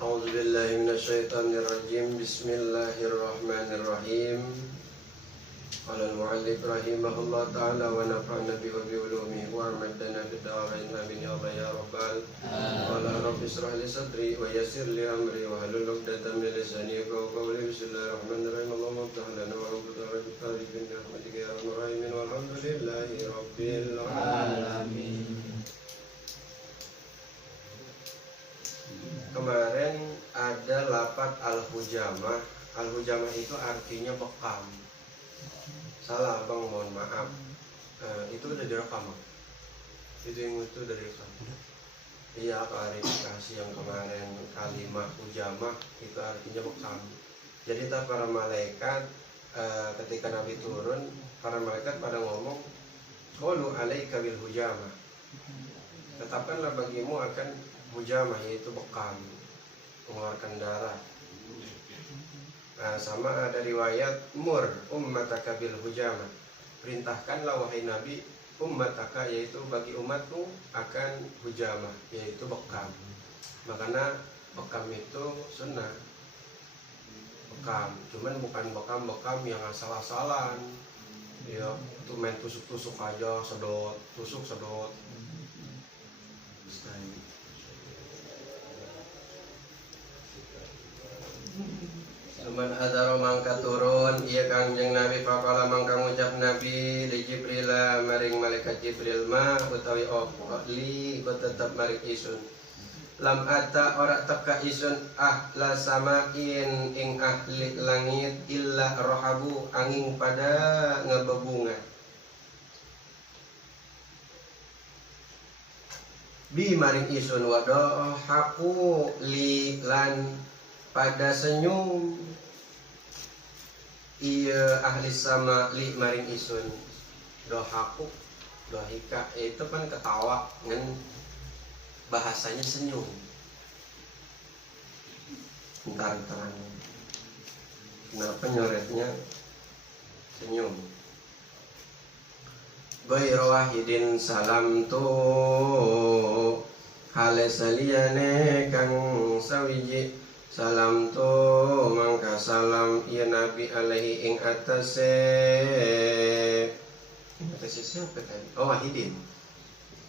A'udzu billahi minasyaitonir rajim. Bismillahirrahmanirrahim. Qala al-mu'allif rahimahullah ta'ala wa nafa'na bi ulumihi wa amadana fid darain amin ya Allah ya rabbal qala rabbi israh li sadri wa yassir li amri wa hlul 'uqdatam min lisani yafqahu qawli. Bismillahirrahmanirrahim. Allahumma iftah lana wa a'udzu bika min rahmatika ya arhamar rahimin walhamdulillahi rabbil alamin. Kemarin ada lafaz al-hujamah. Al-hujamah itu artinya bekam. Salah bang, mohon maaf. Itu udah direkam. Itu yang itu udah direkam. Iya, klarifikasi yang kemarin kalimat hujamah itu artinya bekam. Jadi para malaikat ketika Nabi turun, para malaikat pada ngomong, "Qalu alaika bil hujamah." Tetapkanlah bagimu akan hujamah, yaitu bekam, mengeluarkan darah. Nah, sama ada riwayat mur ummataka bil hujamah, perintahkanlah wahai Nabi ummataka, yaitu bagi umatmu akan hujamah, yaitu bekam. Makanya bekam itu sunnah. Bekam, cuman bukan bekam yang asal-asalan. Ya, itu main tusuk-tusuk aja, sedot, tusuk sedot. Cuman adaro mangka turun iya kangjeng Nabi faqala mangka ngucap Nabi li Jibril maring malaikat Jibril ma utawi li ikut tetap maring isun lam ata ora teka isun ahla samain ing ahli langit illa rohabu angin pada ngebebunga bi maring isun wadoh haku li lan pada senyum iya ahli sama li maring isun dohaku dohika itu kan ketawa kan bahasanya senyum ntar kenapa nyoretnya senyum Ghairu wahidin salam tu hale saliyane kang sawiji salam tu mangka salam ya Nabi alaihi ing atase siapa tadi? Oh wahidin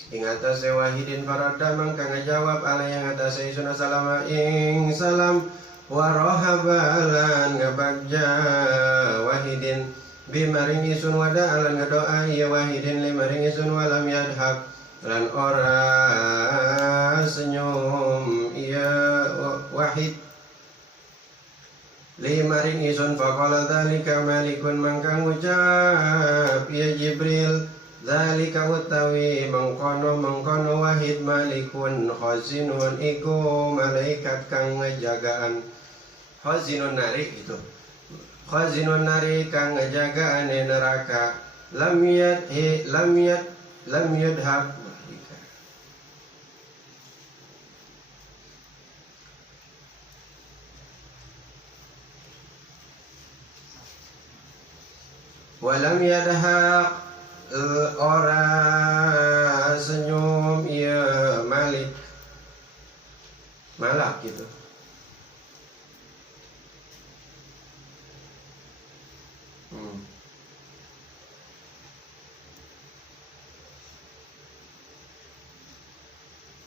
ing atase wahidin farada mangka ngajawab alaihi ing atase isun salama ing salam warohabalan ngabagja wahidin bimaring isun wada alan ngadoa ya wahidin limaring isun walam yadhab lan ora senyum ya wahid limaring isun faqala dzalika malikun mangkang ucap ya Jibril dzalika utawi mangkono wahid malikun khazinun iku malaikat kang ngejagaan khazinun nari itu khazinun nari kang ngejagaan neraka lam yadhab walam yadhaq ora senyum ya malik malak gitu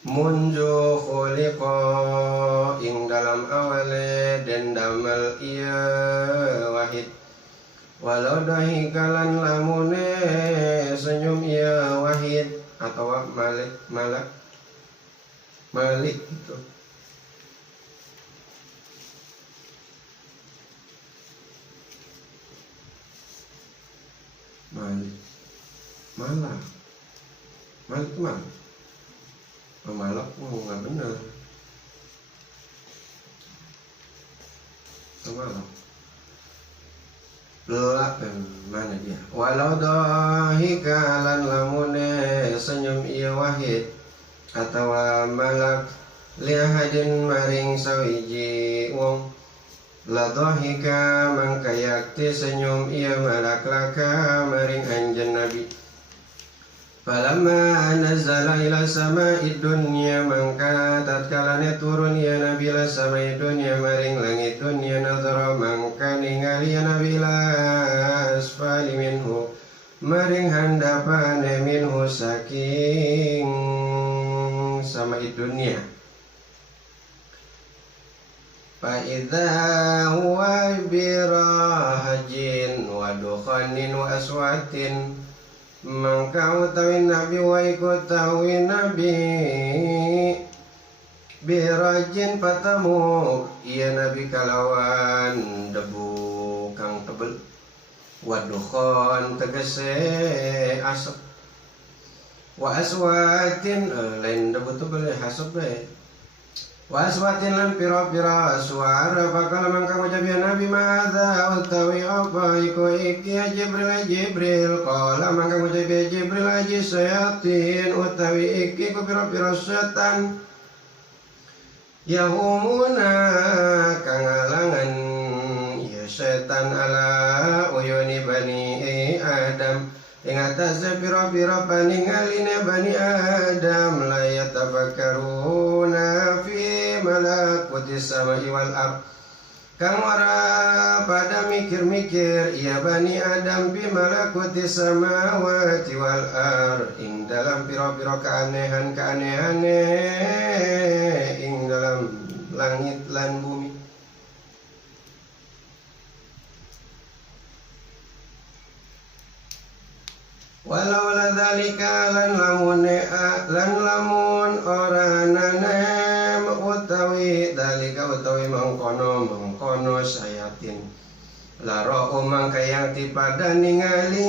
munju khuliqa ing dalam awale dan damal iya wahid walau dahikalan lamune senyum ya wahid atau malik itu malik malak nggak benar malak mana dia walau dahikalan lamune senyum iya wahid atau malak liahadin maring sawiji wong la dahika mangka yakti senyum iya malak laka maring anjen Nabi Falamma nazala ila sama'id dunya mangka tatkalane turun ya nabi ila sama'id dunya maring langit dunya nazara mangka ningali ya nabi ila asfali minhu maring handapane minhu saking sama'id dunya. Fa idza huwa birahajin wa dukhanin wa aswatin mangka utawi nabi wa utawi nabi birajin patamu iya nabi kalawan debu kang tebel wadukhon tegese asap wa aswatin lain debu tebel asap bae wa aswatin lan pira-pira suara bakal mangka ucap ya nabi madza utawi apa iku iki ya Jibril qala mangka ucap ya Jibril aji sayatin utawi iki ku pira-pira setan yahumuna kang alangan ya setan ala uyuni bani Adam ing atase pira-pira paningaline bani Adam la yatafakkaruna fi malakutis samai wal ard kang ora pada mikir-mikir ya bani Adam fi malakutis samawati wal ard ing dalam pira-pira keanehan-keanehane ing dalam langit lan bumi. Walau la dzalika lan lamun ora nanem utawi dzalika utawi mangkono sayatin laro mangka yang tipada ningali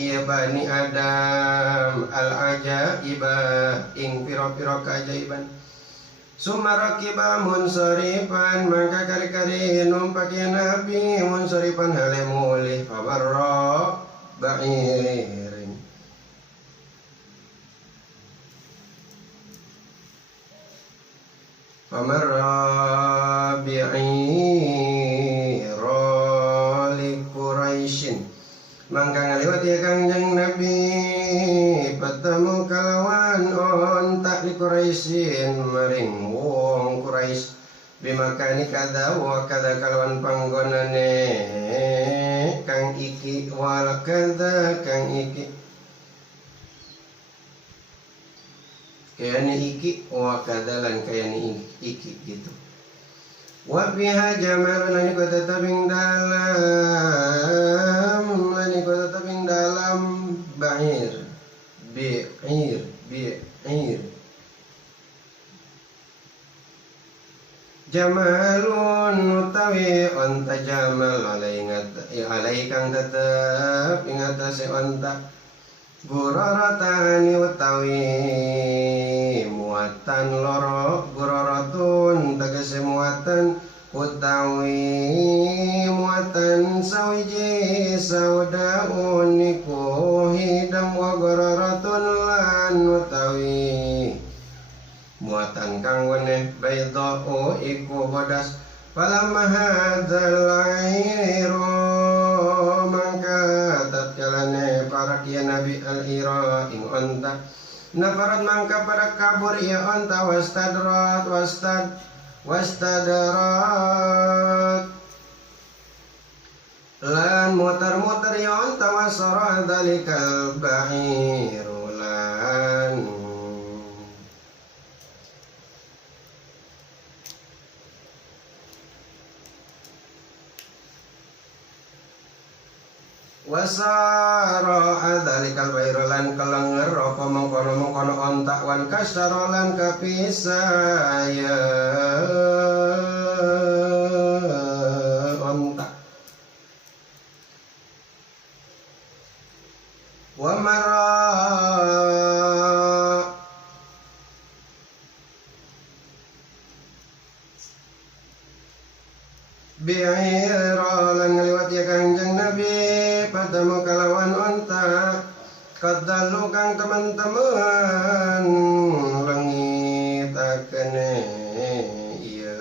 iya bani Adam al ajaiba ing pira-pira kaajaiban sumarakiba munsarifan mangka kari-kari numpak ya nabi munsarifan hale mulih famarra ba'irin famarra bi'ira li Quraisyin mangka ngaliwat ya kangjeng nabi patamu kalawan ontak li Quraisyin maring wong Quraisy bimakani kada wa kada kalawan panggonane kang iki wal kada kang iki kayane iki wa kada lan kayane iki gitu wa biha jamalun lan iku teteping dalam ba'ir jamalun utawi onta jamal alai kang tetep ing atase onta guraratani utawi muatan loro guraratun tegese muatan utawi muatan sawiji saudaun iku hidam wa guraratun lan utawi muatan kang weneh baydha'u iku bodas falamma hadzal airu mangka tatkalane para kiai nabi al-ira ing onta nafarat mangka para kabur ya onta wastadrat lan mutar-mutar ya onta wasara dalikal ba'iru lan wasara adalikal bairolan kelenger apa mengkono ontak wan kasarolan kapisaya ontak wa mara bi'ira lan ngaliwat ya kanjeng nabi padamu kalawan onta kadalu kang teman-teman langit akene iya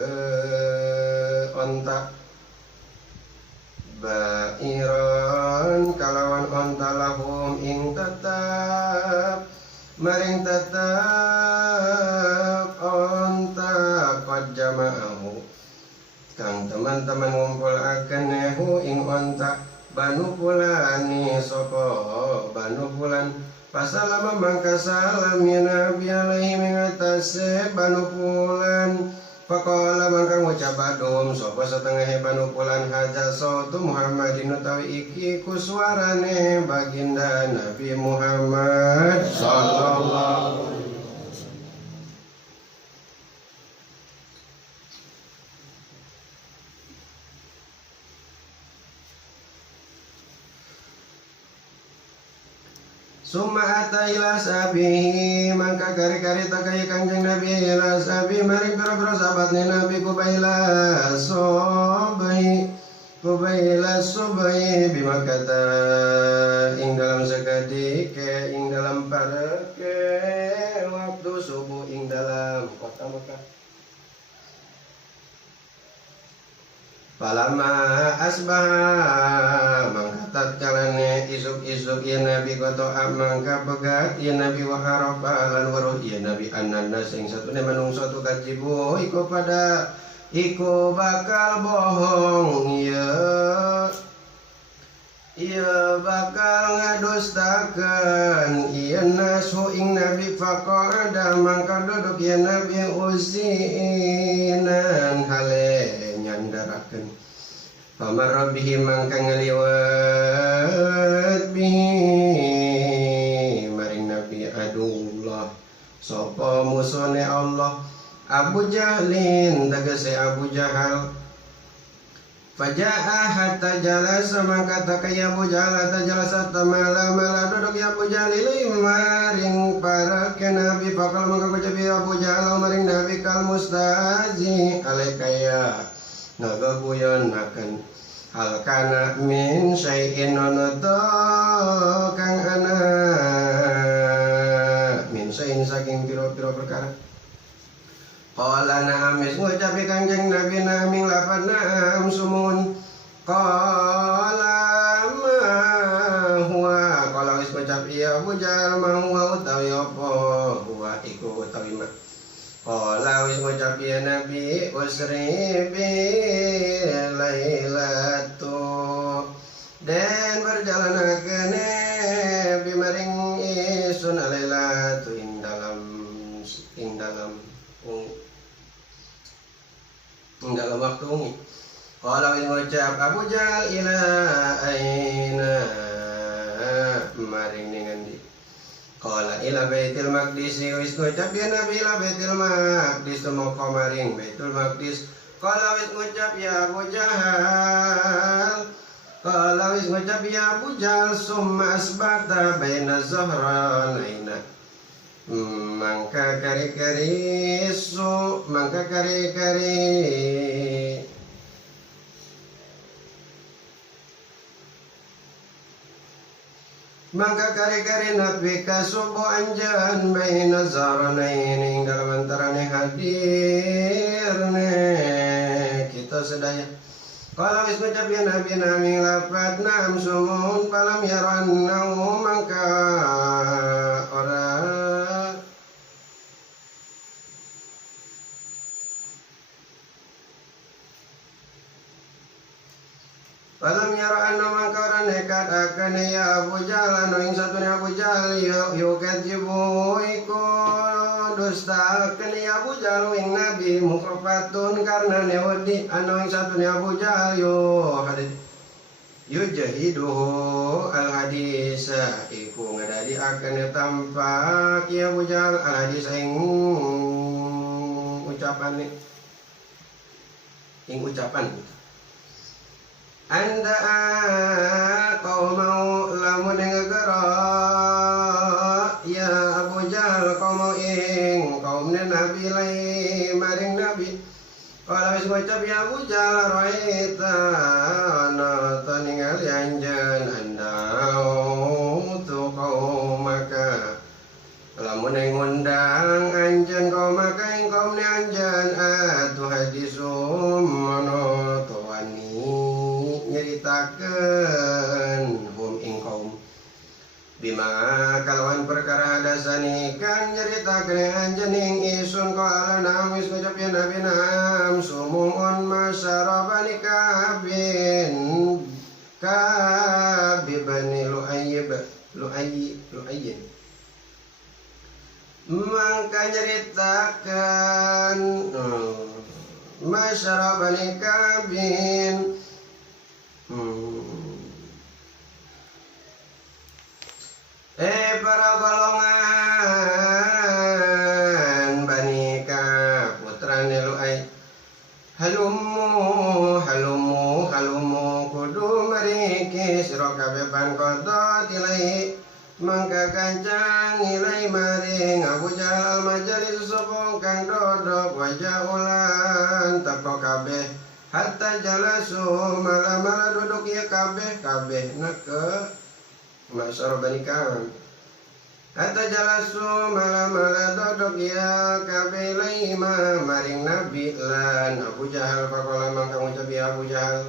onta ba'iran kalawan onta lahum ing tata kang teman-teman ngumpulaken nehu ing onta Banu Fulani sapa Banu Fulan pasalama mangka salam ya Nabi alaihi mengatase Banu Fulan faqala mangka ngucap badum sapa setengah Banu Fulan haja sautu Muhammadin utawi iki ku suarane baginda Nabi Muhammad sallallahu Summa ata ila sabihi mangka kari-kari takaya kanjeng Nabi ila sabi maring pira-pira sahabatnya Nabi kubaila subahi bima kata ing dalam sekedik ing dalam pareke waktu subuh ing dalam kota Mekah. Palama asbaha mangka tatkalane isuk-isuk ya Nabi koto mangka pegat ya Nabi wa harafa lan weruh ya Nabi ananda sing satune manungsa tu kacibu iku pada iku bakal bohong ya bakal ngadustakeun ya nasu ing Nabi faqada mangka duduk ya Nabi usinan hale nyandaraken pamar bihi mangka ngaliwat bihi maring Nabi adullah sapa musone Allah Abu Jahlin tegese Abu Jahal faja'a hatta jalasa mangka takaya Abu Jahal hatta jalasa tamala duduk ya Abu Jahal maring para ke Nabi fakal mangka kucapi Abu Jahal maring Nabi kal mustazi alaikaya nagabuyon akan hal kana min syai'in nonoto kang ana min syai'in saking piro-piro perkara qala na'am ngucapi kanjeng Nabi naming lapan na'am sumun qala ma huwa qala wis ngucapi ya Abu Jahal ma huwa utawi apa huwa iku utawi ma qala wis ngucap ya Nabi usri bi lailatu dan berjalan bi maring isun lailatu ing dalam waktu ungi qala wis ngucap Abu Jahal ila aina maring ning endi qala ila Baitul Maqdis wis ngucap ya Nabi ila Baitul Maqdis tumeka maring Baitul Maqdis qala wis ngucap ya Abu Jahal qala wis ngucap ya Abu Jahal summa asbata baina zahranaina mangka kari-kari maka kari-kari Nabi kasubu anjan baina zaranain ing dalam antarane hadirne kita sedaya kalau wis ngucap ya Nabi nami lafad nam sumun palam yarannahu maka ora Palam yara anna mangka ora nekat akan ya Abu Jahal ing satune Abu Jahal yuket jibu iku dusta akan ya Abu Jahal ing Nabi mukhafatun karena newedi anu ing satune Abu Jahal jahiduhu al hadis iku ngadadi akan tampak ya Abu Jahal al hadis ing ucapan Anda kau mau lamun ngegera ya Abu Jahal kau mau ing kaumnya Nabi lai maring Nabi kalau wis ngucap ya Abu Jahal raita ana taningali anjan Anda tu kau maka lamun ngundang anjan kau maka ing kaumnya anjan atu hadisum monotoani nyeritakeun hum ing kaum bima bima kalawan perkara hadasani kang nyaritakeun anjening isun qala nawis ngucap ya nabi nam sumuun masyarabani kabibani lu'ayyin mangka nyaritakeun masyarabani kabin para golongan Bani Ka'ab putrane Lu'ay halumu kudu mariki sira kabeh pangkota tilai mangka kancang ilai maring Abu Jahal majalis sopong kang dodok wajah ulan teko kabeh hatta jalasu mala duduk ya kabeh neke masyarakat Bani Ka'ab hatta jalasu mala dodok ya kabeh laima maring Nabi lan Abu Jahal pakola mangka ngucap ya Abu Jahal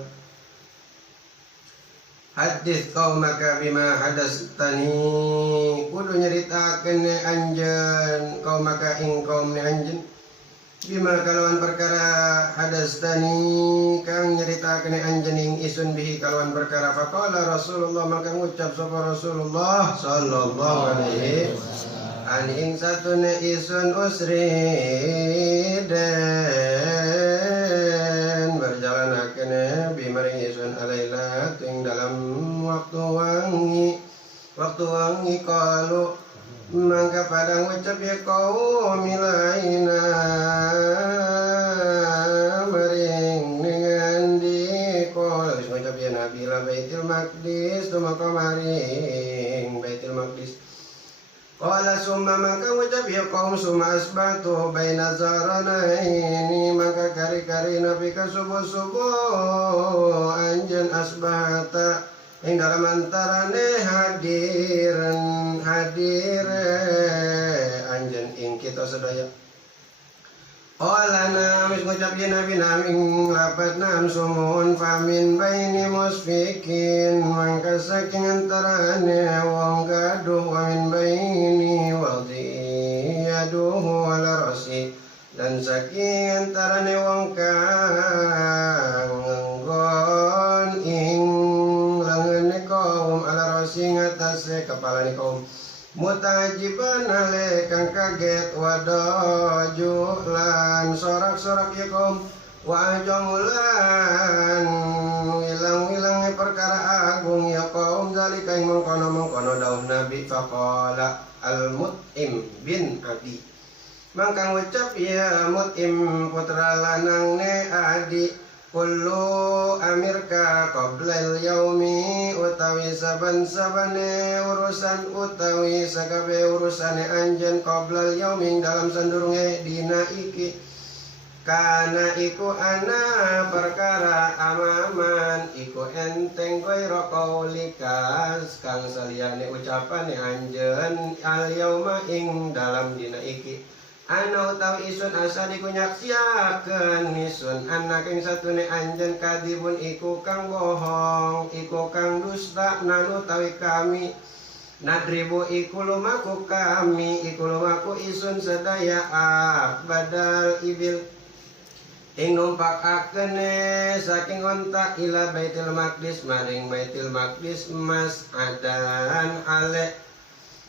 hadits qaumaka bima hadastani kudu nyaritakeun anjeun qaumaka ing qaum anjeun bima kalawan perkara hadastani kang nyaritakeun anjeun isun bihi kalawan perkara faqala Rasulullah maka ngucap sapa Rasulullah sallallahu alaihi ing satune isun usri den berjalanakeun bimaring isun alaila ing dalam waktu wangi kalau mangka padang ucap ya kaum milaina maring dengan dikol wis ngucap ya nabi la Baitul Maqdis tumaka maring Baitul Maqdis qala summa mangka ucap ya kaum summa asbatu baina zaranaini mangka kari-kari nabi ka subuh-subuh anjeun asbata ing dalam antarane hadir anjen ing kita sedaya qala namis ngucap ya nabi naming lapat nam sumun famin baini musfikin mangka saking antarane wong gaduh wa min baini wadhi yaduhu ala rasi dan saking antarane wong kang nggon ing kaum ala rasi ngatase kepala ni kaum mutajiban ale kang kaget wadoju lan sorak-sorak ya kaum wajomulan wilang-wilang perkara agung ya kaum zalika ing mengkono dawuh nabi faqala al-Mut'im bin Abi mangka ngucap ya Mut'im putra lanang ne Adi kullu amirka qoblal yaumi utawi saban-sabane urusan utawi sakabe urusane anjen qoblal yaumi dalam sandurunge dina iki kana iku ana perkara amaman iku enteng koiro kaulikas kang saliyane ucapane anjen al yauma ing dalam dina iki ana utawi isun asadi kunyaksiakeun isun anak ing satune anjen kadibun iku kang bohong iku kang dusta nanu utawi kami nadribu iku lumaku kami iku lumaku isun sedaya badal ibil ing numpakakeun saking onta ila Baitul Maqdis maring Baitul Maqdis mas adan ale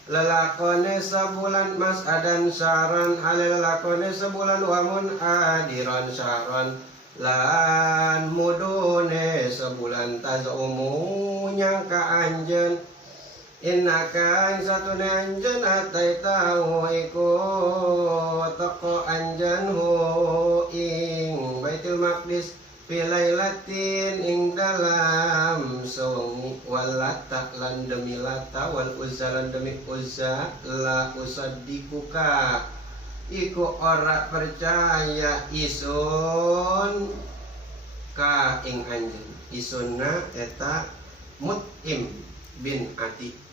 lelakone sebulan mas adan syaran ale lelakone sebulan wamun adiran syaran lan mudune sebulan tazumu nyangka anjen innaka ing satune anjen atai tau iku teko anjen hu ing Baitul Maqdis pilailatin ing dalam sungi walata lan demi lata wal uzza lan demi uzza la usaddikuka iku ora percaya isun ka ing anjeun isunna eta Mut'im bin Adi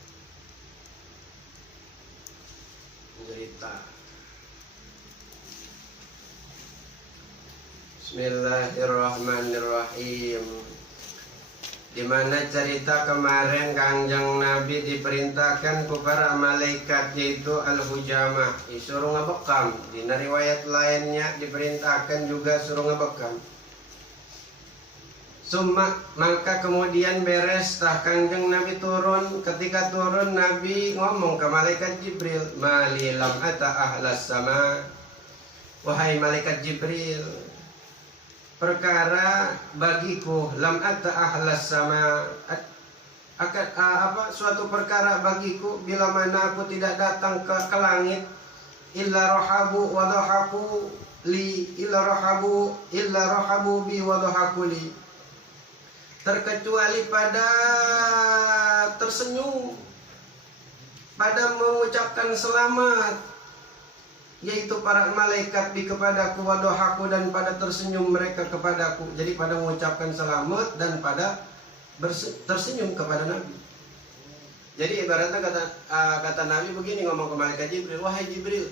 cerita. Bismillahirrahmanirrahim. Dimana cerita kemarin Kangjeng Nabi diperintahkan ku para malaikat yaitu al-hujamah disuruh ngebekam. Di riwayat lainnya diperintahkan juga suruh ngebekam. Maka kemudian beres tah Kangjeng Nabi turun. Ketika turun Nabi ngomong ke malaikat Jibril, "Mali lam ata ahlas sama." Wahai malaikat Jibril, perkara bagiku lam ata ahlas sama suatu perkara bagiku bila mana aku tidak datang ke langit illa rahabu wa dhahaku li illa rahabu bi wa dhahaku li, terkecuali pada tersenyum, pada mengucapkan selamat, yaitu para malaikat bi kepadaku wadohaku, dan pada tersenyum mereka kepadaku. Jadi pada mengucapkan selamat dan pada tersenyum kepada Nabi. Jadi ibaratnya kata Nabi begini, ngomong ke malaikat Jibril, "Wahai Jibril,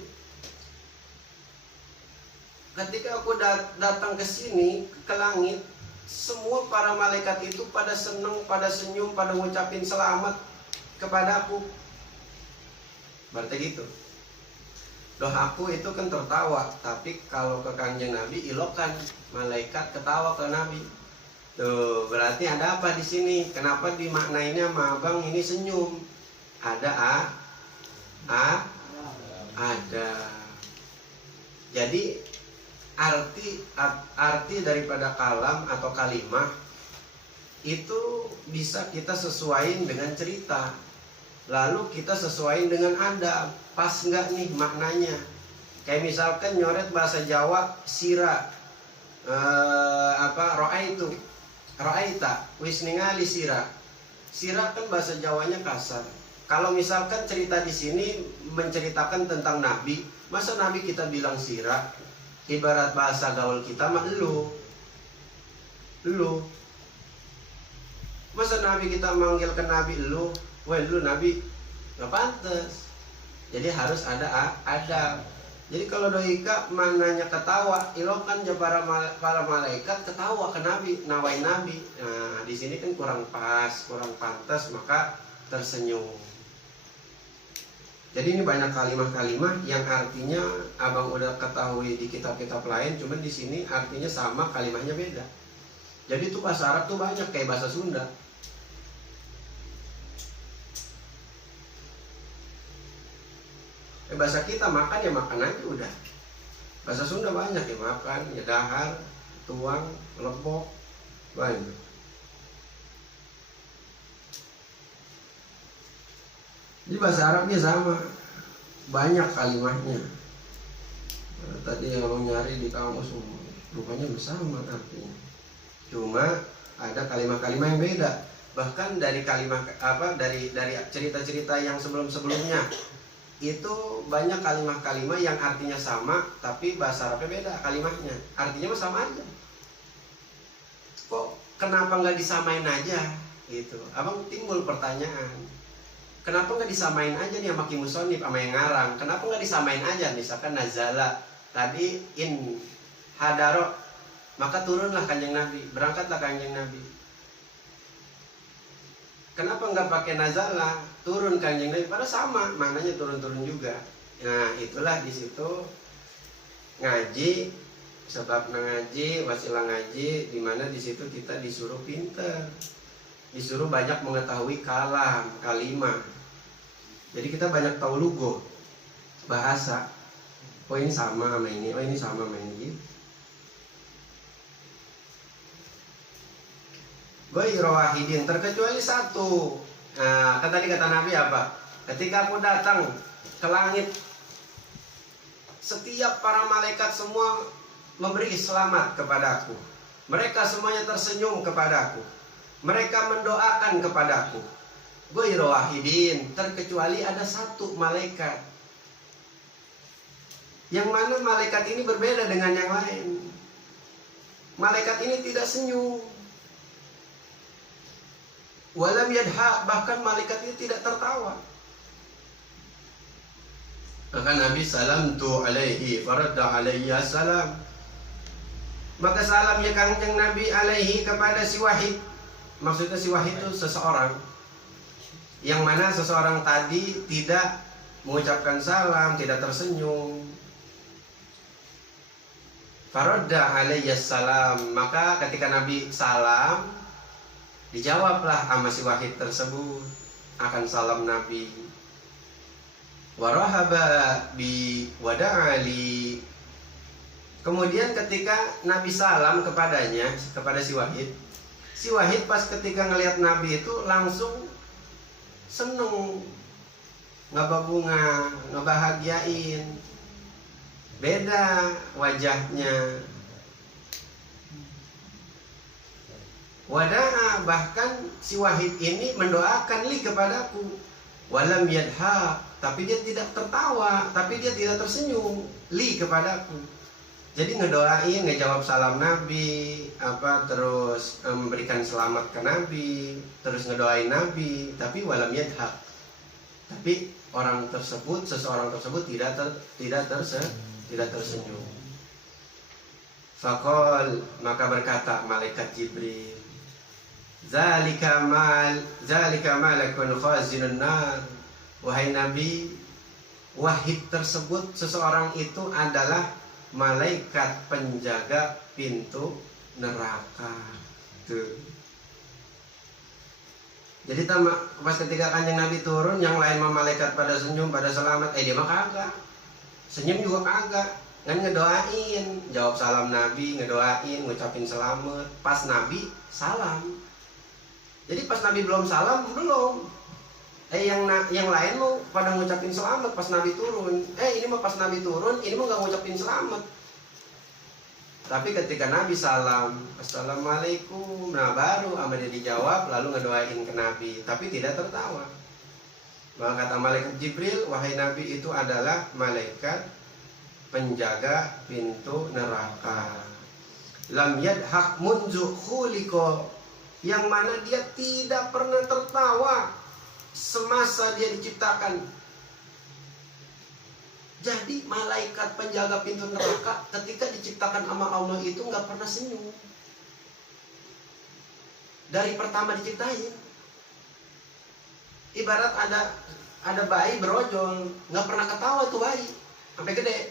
ketika aku datang ke sini ke langit, semua para malaikat itu pada senang, pada senyum, pada ngucapin selamat kepadaku." Berarti gitu. Doaku itu kan tertawa, tapi kalau ke Kanjeng Nabi ilokan, malaikat ketawa ke Nabi. Tuh, berarti ada apa di sini? Kenapa dimaknainya sama abang ini senyum? Ada ada. Jadi arti daripada kalam atau kalimah itu bisa kita sesuaiin dengan cerita. Lalu kita sesuaiin dengan adab. Pas nggak nih maknanya? Kayak misalkan nyoret bahasa Jawa sira, ro'aita, wis ningali sira. Sira kan bahasa Jawanya kasar. Kalau misalkan cerita di sini menceritakan tentang Nabi, masa Nabi kita bilang sira? Ibarat bahasa gaul kita mah lu. Masa Nabi kita manggil ke Nabi lu? Wah lu Nabi, nggak pantas. Jadi harus ada adab. Jadi kalau doika mananya ketawa, ilokan ya para malaikat ketawa ke Nabi, nawain Nabi. Nah di sini kan kurang pas, kurang pantas, maka tersenyum. Jadi ini banyak kalimat-kalimat yang artinya abang udah ketahui di kitab-kitab lain, cuman di sini artinya sama, kalimatnya beda. Jadi itu bahasa Arab tuh banyak kayak bahasa Sunda. Bahasa kita makan ya makan aja udah. Bahasa Sunda banyak ya makan, ya dahar, tuang, lepok, banyak. Jadi bahasa Arabnya sama, banyak kalimatnya. Tadi yang nyari di kamus rupanya bersama artinya. Cuma ada kalimat-kalimat yang beda. Bahkan dari kalimat dari cerita-cerita yang sebelum-sebelumnya itu banyak kalimat-kalimat yang artinya sama tapi bahasa Arabnya beda kalimatnya, artinya mah sama aja. Kok kenapa nggak disamain aja gitu? Abang timbul pertanyaan, kenapa nggak disamain aja nih sama Kimusonib sama yang ngarang? Kenapa nggak disamain aja? Misalkan nazala tadi in hadaro, maka turunlah Kanjeng Nabi, berangkatlah Kanjeng Nabi. Kenapa nggak pakai nazala, turun Kanjeng Nabi? Padahal sama, maknanya turun-turun juga. Nah itulah di situ ngaji, sebab ngaji, wasilah ngaji, dimana di situ kita disuruh pinter, disuruh banyak mengetahui kalam, kalimah. Jadi kita banyak tahu lugo, bahasa. Oh ini sama sama ini, oh ini sama sama ini. Ghairu wahidin, terkecuali satu. Nah, kan tadi kata Nabi apa? Ketika aku datang ke langit, setiap para malaikat semua memberi selamat kepadaku. Mereka semuanya tersenyum kepadaku. Mereka mendoakan kepadaku. Ghairu wahidin, terkecuali ada satu malaikat. Yang mana malaikat ini berbeda dengan yang lain. Malaikat ini tidak senyum. Walam yadha, bahkan malaikat ini tidak tertawa. Maka Nabi salamtu alaihi faradda alayya salam. Maka salamnya Kanjeng Nabi alaihi kepada si Wahid. maksudnya si wahid itu seseorang yang mana seseorang tadi tidak mengucapkan salam, tidak tersenyum. Faradda alayya salam, maka ketika Nabi salam, dijawablah sama si wahid tersebut akan salam Nabi. Warahaba bi wada'ali. Kemudian ketika Nabi salam kepadanya, kepada si wahid pas ketika ngelihat Nabi itu langsung seneng, ngebabunga, ngebahagiain. Beda wajahnya. Wada'a, bahkan si wahid ini mendoakan li kepadaku. Walam yadhak, tapi dia tidak tertawa, tapi dia tidak tersenyum li kepadaku. Jadi ngedoain, ngejawab salam Nabi, terus memberikan selamat ke Nabi, terus ngedoain Nabi, tapi walam yadhak. Tapi seseorang tersebut tidak tersenyum. Faqal, maka berkata malaikat Jibril, Zalika malakun khazinun nar. Wahai Nabi, wahid tersebut, seseorang itu adalah malaikat penjaga pintu neraka. Tuh. Jadi pas ketika Kanjeng Nabi turun, yang lain mah malaikat pada senyum, pada selamat, dia mah kagak. Senyum juga kagak. Kan ngedoain, jawab salam Nabi, ngedoain, ngucapin selamat. Pas Nabi salam. Jadi pas Nabi belum salam, belum. Yang lain mau pada ngucapin selamat pas Nabi turun. Ini mah pas Nabi turun, ini mah gak ngucapin selamat. Tapi ketika Nabi salam, Assalamualaikum, nah baru sama dia dijawab, lalu ngedoain ke Nabi, tapi tidak tertawa. Maka kata malaikat Jibril, wahai Nabi, itu adalah malaikat penjaga pintu neraka. Lam yadhak munzu khuliqa, yang mana dia tidak pernah tertawa semasa dia diciptakan. Jadi malaikat penjaga pintu neraka ketika diciptakan sama Allah itu nggak pernah senyum. Dari pertama diciptain, ibarat ada bayi berojol, nggak pernah ketawa tuh bayi sampai gede,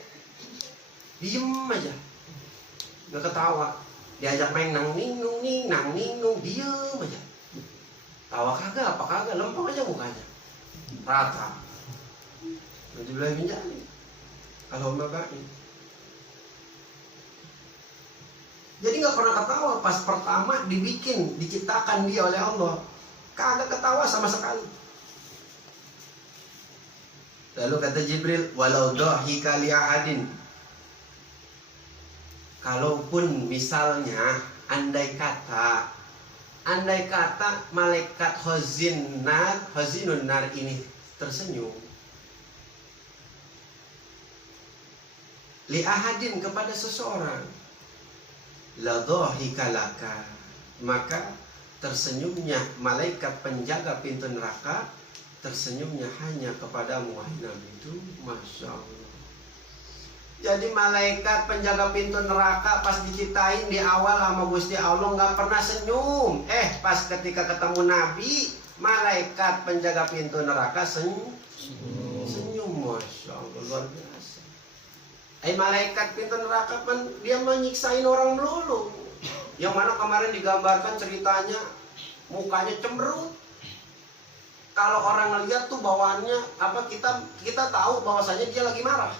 diem aja, nggak ketawa. Diajak main nang ningnung, diem aja. Tawa kagak, apa kagak, lempeng aja mukanya, rata. Nanti bilang menjadi kalau bayi. Jadi nggak pernah ketawa pas pertama diciptakan dia oleh Allah, kagak ketawa sama sekali. Lalu kata Jibril, walau dhahika li ahadin, kalaupun misalnya andai kata malaikat khazinun nar ini tersenyum li ahadin kepada seseorang, la dhahika laka, maka tersenyumnya malaikat penjaga pintu neraka, tersenyumnya hanya kepadamu wahai Nabi. Itu Masya Allah. Jadi malaikat penjaga pintu neraka pas diciptain di awal sama Gusti Allah nggak pernah senyum. Pas ketika ketemu Nabi, malaikat penjaga pintu neraka senyum. Masya Allah, luar biasa. Malaikat pintu neraka kan dia menyiksain orang melulu. Yang mana kemarin digambarkan ceritanya mukanya cemberut. Kalau orang lihat tuh bawaannya kita tahu bahwasanya dia lagi marah.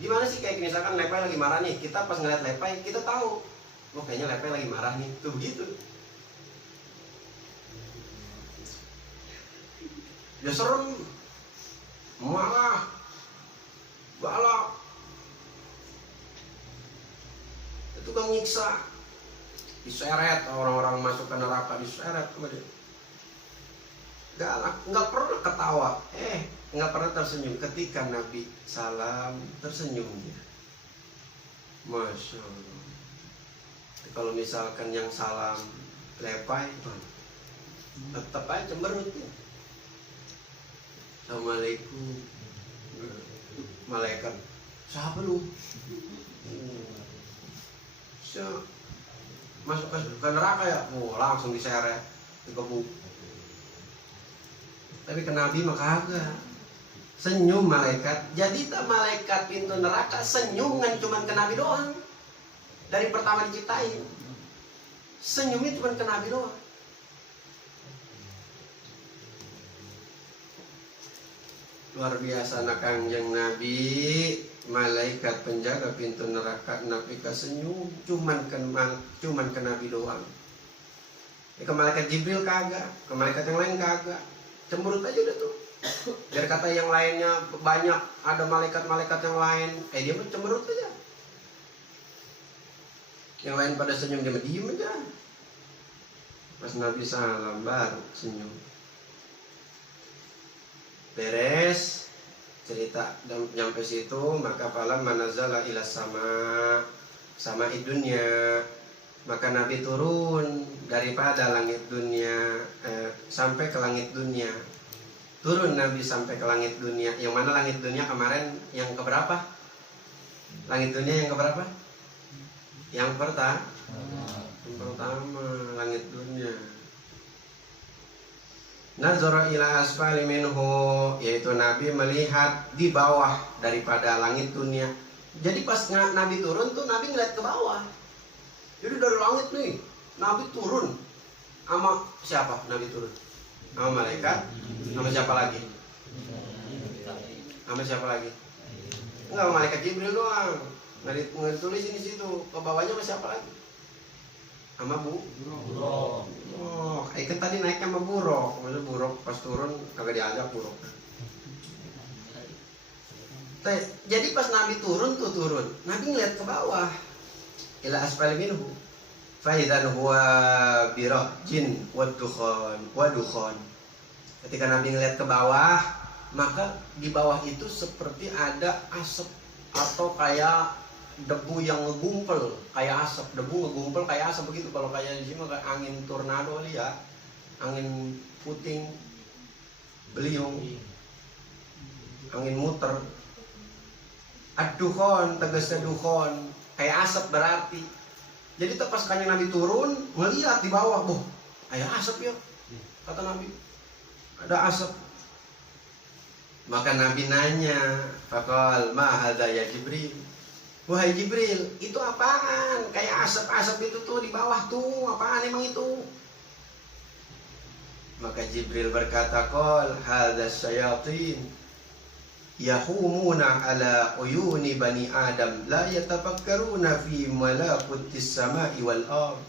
Gimana sih, kayak misalkan Lepay lagi marah nih, kita pas ngeliat Lepay kita tahu, kayaknya Lepay lagi marah nih, tuh begitu. Dia serem, marah, galak, itu kan nyiksa, diseret orang-orang masuk ke neraka, diseret sama dia. Galak, nggak pernah ketawa, nggak pernah tersenyum. Ketika Nabi salam, tersenyum dia. Masya Allah. Kalau misalkan yang salam Lepay, tetap aja cemberut ya. Assalamualaikum. Malaikat, siapa lu? masuk ke neraka ya, langsung diseret, dikebuk. Tapi ke Nabi mah kagak. Senyum malaikat. Jadi tak malaikat pintu neraka senyum kan cuma ke Nabi doang. Dari pertama diciptain. Senyumnya cuma ke Nabi doang. Luar biasa nak Kangjeng Nabi, malaikat penjaga pintu neraka Nabi senyum cuman ke Nabi doang. Ya, ke malaikat Jibril kagak, ke malaikat yang lain kagak. Cemberut aja udah tuh. Biar kata yang lainnya banyak ada malaikat-malaikat yang lain, dia mah cemberut aja. Yang lain pada senyum dia mah diem aja. Pas Nabi salam baru senyum. Beres cerita dan nyampe situ, maka falam manazala ila sama dunya, maka Nabi turun daripada langit dunia sampai ke langit dunia. Turun Nabi sampai ke langit dunia. Yang mana langit dunia kemarin yang keberapa? Langit dunia yang keberapa? Yang pertama. Yang pertama langit dunia. Nazara ila asfali minhu, yaitu Nabi melihat di bawah daripada langit dunia. Jadi pas Nabi turun tuh Nabi ngeliat ke bawah. Jadi dari langit nih Nabi turun. Sama siapa Nabi turun? Sama malaikat. Sama siapa lagi? Sama siapa lagi? Enggak, malaikat Jibril doang. Nggak ditulis di situ. Ke bawahnya sama siapa lagi? Sama buruk. Oh, ikan tadi naiknya sama buruk. Maksudnya buruk pas turun kagak diajak buruk. Jadi pas Nabi turun. Nabi ngeliat ke bawah. Ila asfali minhu. Fa idzan huwa birajin wa dukhan. Ketika Nabi ngeliat ke bawah, maka di bawah itu seperti ada asap atau kayak debu yang ngegumpel kayak asap, debu ngegumpel kayak asap begitu. Kalau kayak di sini kayak angin tornado ya, angin puting beliung, angin muter. Ad-dukhon tegasnya dukhon, kayak asap berarti. Jadi pas Kanjeng Nabi turun ngelihat di bawah, kayak asap ya, kata Nabi, ada asap. Maka Nabi nanya, faqal ma hadza ya Jibril. Wahai Jibril, itu apaan? Kayak asap-asap itu tuh di bawah tuh, apaan emang itu? Maka Jibril berkata, qal hadza syayatin yahumuna ala uyuni bani Adam la yatafakkaruna fi malakutis samai wal ard.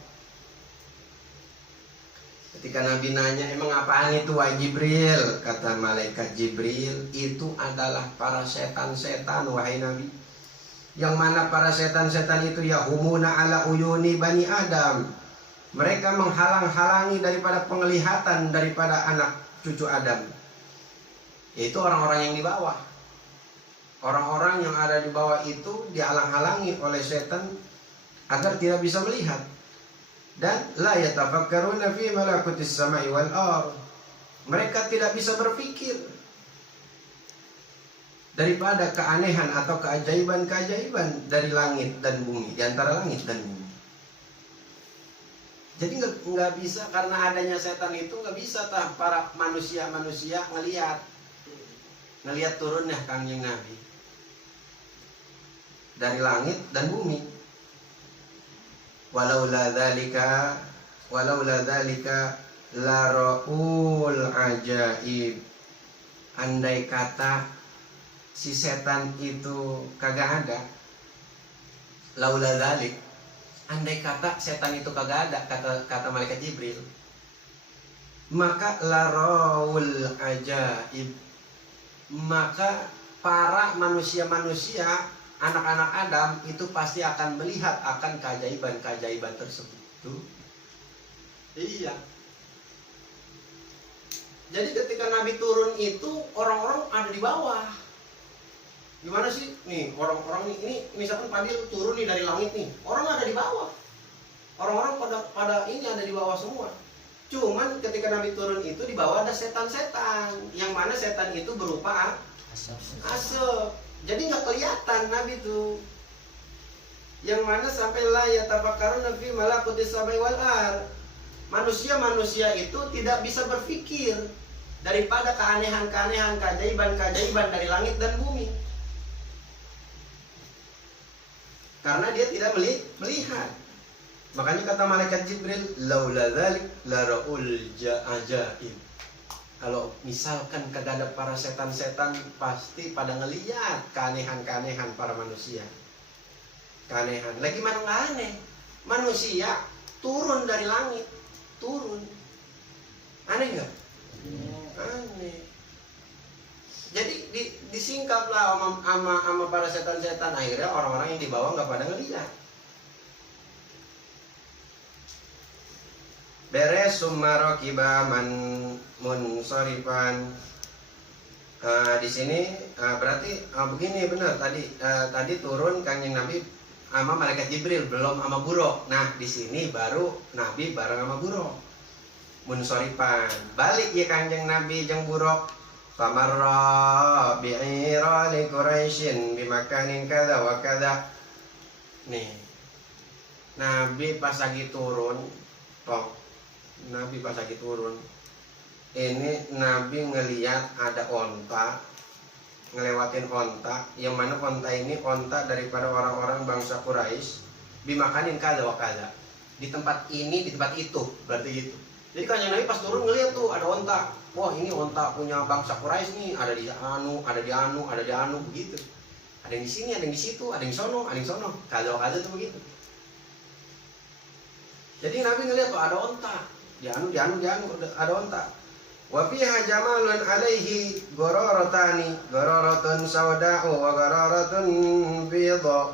Ketika Nabi nanya, emang apaan itu wahai Jibril? Kata malaikat Jibril, itu adalah para setan-setan wahai Nabi. Yang mana para setan-setan itu yahumuna ala uyuni bani Adam. Mereka menghalang-halangi daripada penglihatan daripada anak cucu Adam. Yaitu orang-orang yang di bawah. Orang-orang yang ada di bawah itu dihalang-halangi oleh setan agar tidak bisa melihat. Dan la yatafakkaruna fi malakutis samai wal ard. Mereka tidak bisa berpikir daripada keanehan atau keajaiban-keajaiban dari langit dan bumi, di antara langit dan bumi. Jadi nggak bisa, karena adanya setan itu nggak bisa para manusia ngelihat turunnya Kanjeng Nabi dari langit dan bumi. Walaula dzalika la ra'ul ajaib. Andai kata si setan itu kagak ada, laula dzalik, andai kata setan itu kagak ada, kata malaikat Jibril, maka la ra'ul ajaib, maka para manusia-manusia, anak-anak Adam itu pasti akan melihat akan keajaiban-keajaiban tersebut. Tuh. Iya. Jadi ketika Nabi turun itu orang-orang ada di bawah. Gimana sih? Nih orang-orang ini misalkan Fadil turun nih dari langit nih, orang ada di bawah. Orang-orang pada ini ada di bawah semua. Cuman ketika Nabi turun itu di bawah ada setan-setan, yang mana setan itu berupa asap. Jadi nggak kelihatan Nabi tuh. yang mana sampai la yatafakkaruna fi malakutis samai wal ard. Manusia itu tidak bisa berpikir daripada keanehan-keanehan, keajaiban-keajaiban dari langit dan bumi. Karena dia tidak melihat. Makanya kata malaikat Jibril, laula dzalik la raul ajaib. Kalau misalkan kagak ada para setan-setan, pasti pada ngeliat keanehan-keanehan para manusia. Keanehan. Lagi mana nggak aneh? Manusia turun dari langit, turun. Aneh nggak? Aneh. Jadi disingkaplah sama para setan-setan. Akhirnya orang-orang yang di bawah nggak pada ngeliat. Beres summa rakiba man munsharifan. Di sini berarti begini benar tadi turun Kanjeng Nabi sama malaikat Jibril, belum sama Buruk. Nah, di sini baru Nabi bareng sama Buruk. Munsharifan. Balik ya Kanjeng Nabi jeung Buruk. Famarra bi'ira li Quraisyin bimakanin kadza wa kadza. Nih. Nabi pas lagi turun, toh Nabi pas lagi turun, ini Nabi ngeliat ada onta, ngelewatin onta, yang mana onta ini onta daripada orang-orang bangsa Quraisy, bimakanin kada wa kada, di tempat ini, di tempat itu, berarti gitu. Jadi kan Nabi pas turun ngeliat tuh ada onta, wah ini onta punya bangsa Quraisy nih, ada di anu, begitu. Ada yang di sini, ada yang di situ, ada yang sono, kada wa kada tuh begitu. Jadi Nabi ngeliat tuh ada onta. Di anu ada onta. Wa fiha jamalun alaihi gararatun sauda'u wa gararatun bidha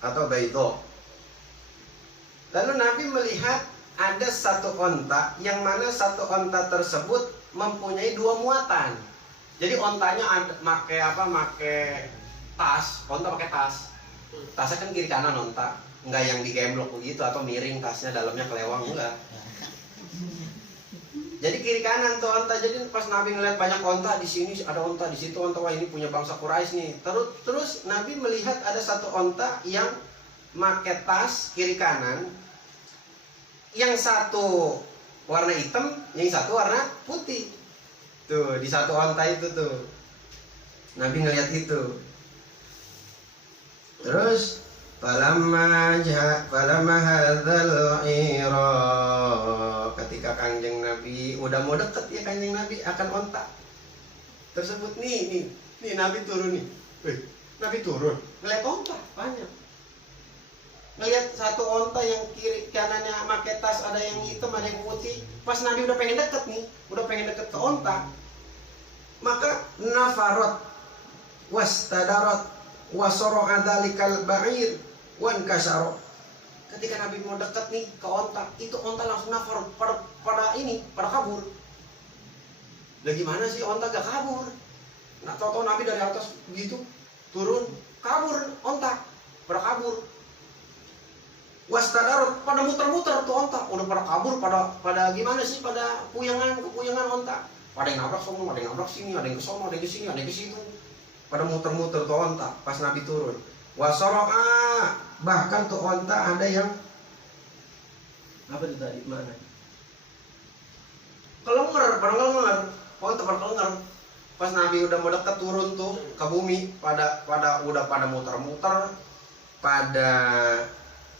atau baidha. Lalu Nabi melihat ada satu onta yang mana satu onta tersebut mempunyai dua muatan. Jadi ontanya ada make tas, onta pakai tas. Tasnya kan kiri kanan onta, enggak yang digemblok begitu atau miring tasnya dalamnya kelewang, enggak. Jadi kiri kanan tuh onta. Jadi pas Nabi ngeliat banyak onta, di sini ada onta, di situ onta, wah ini punya bangsa Quraisy nih. Terus Nabi melihat ada satu onta yang make tas kiri kanan, yang satu warna hitam, yang satu warna putih. Tuh di satu onta itu tuh Nabi ngeliat itu. Terus falamma hadzal ira, ketika Kanjeng Nabi udah mau deket ya Kanjeng Nabi akan onta tersebut nih Nabi turun nih. Nabi turun ngeliat onta banyak, ngeliat satu onta yang kiri kanannya pakai tas, ada yang hitam ada yang putih. Pas Nabi udah pengen deket ke onta, maka nafarat wastadarat wasara dzalikal ba'ir wan kasaro. Ketika Nabi mau dekat nih ke onta, itu onta langsung nafar pada kabur. Lah gimana sih onta gak kabur? Nah, tahu Nabi dari atas begitu turun, kabur onta, pada kabur. Wastadarat, pada muter-muter tuh onta, udah pada kabur, pada gimana sih, pada kepuyangan onta. Pada yang nabrak sono, ada yang nabrak sini, ada yang ke sono, ada yang ke sini, ada yang ke situ. Pada muter-muter tuh onta pas Nabi turun. Wasoro'a, bahkan tuh onta ada yang apa itu tadi mana? Kelenger, onta pada kelenger. Pas Nabi udah mau dekat turun tuh ke bumi, udah pada muter-muter, pada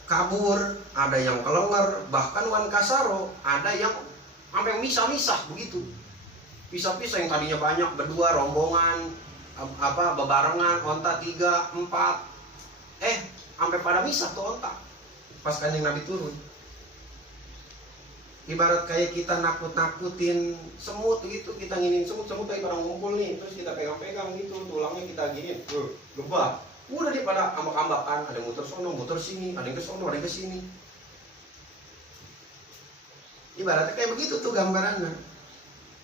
kabur, ada yang kelenger, bahkan wan kasaro, ada yang sampai misah-misah begitu. Pisah-pisah yang tadinya banyak, berdua rombongan, bebarengan, onta 3, 4. Sampai pada misah tuh onta pas Kanjeng Nabi turun. Ibarat kayak kita nakut-nakutin semut gitu, kita nginin semut kayak orang ngumpul nih, terus kita pegang-pegang gitu, tulangnya kita giniin, gebah. Udah dia pada ambak-ambakan, ada yang muter sono, muter sini, ada yang ke sono, ada yang ke sini. Ibaratnya kayak begitu tuh gambarannya.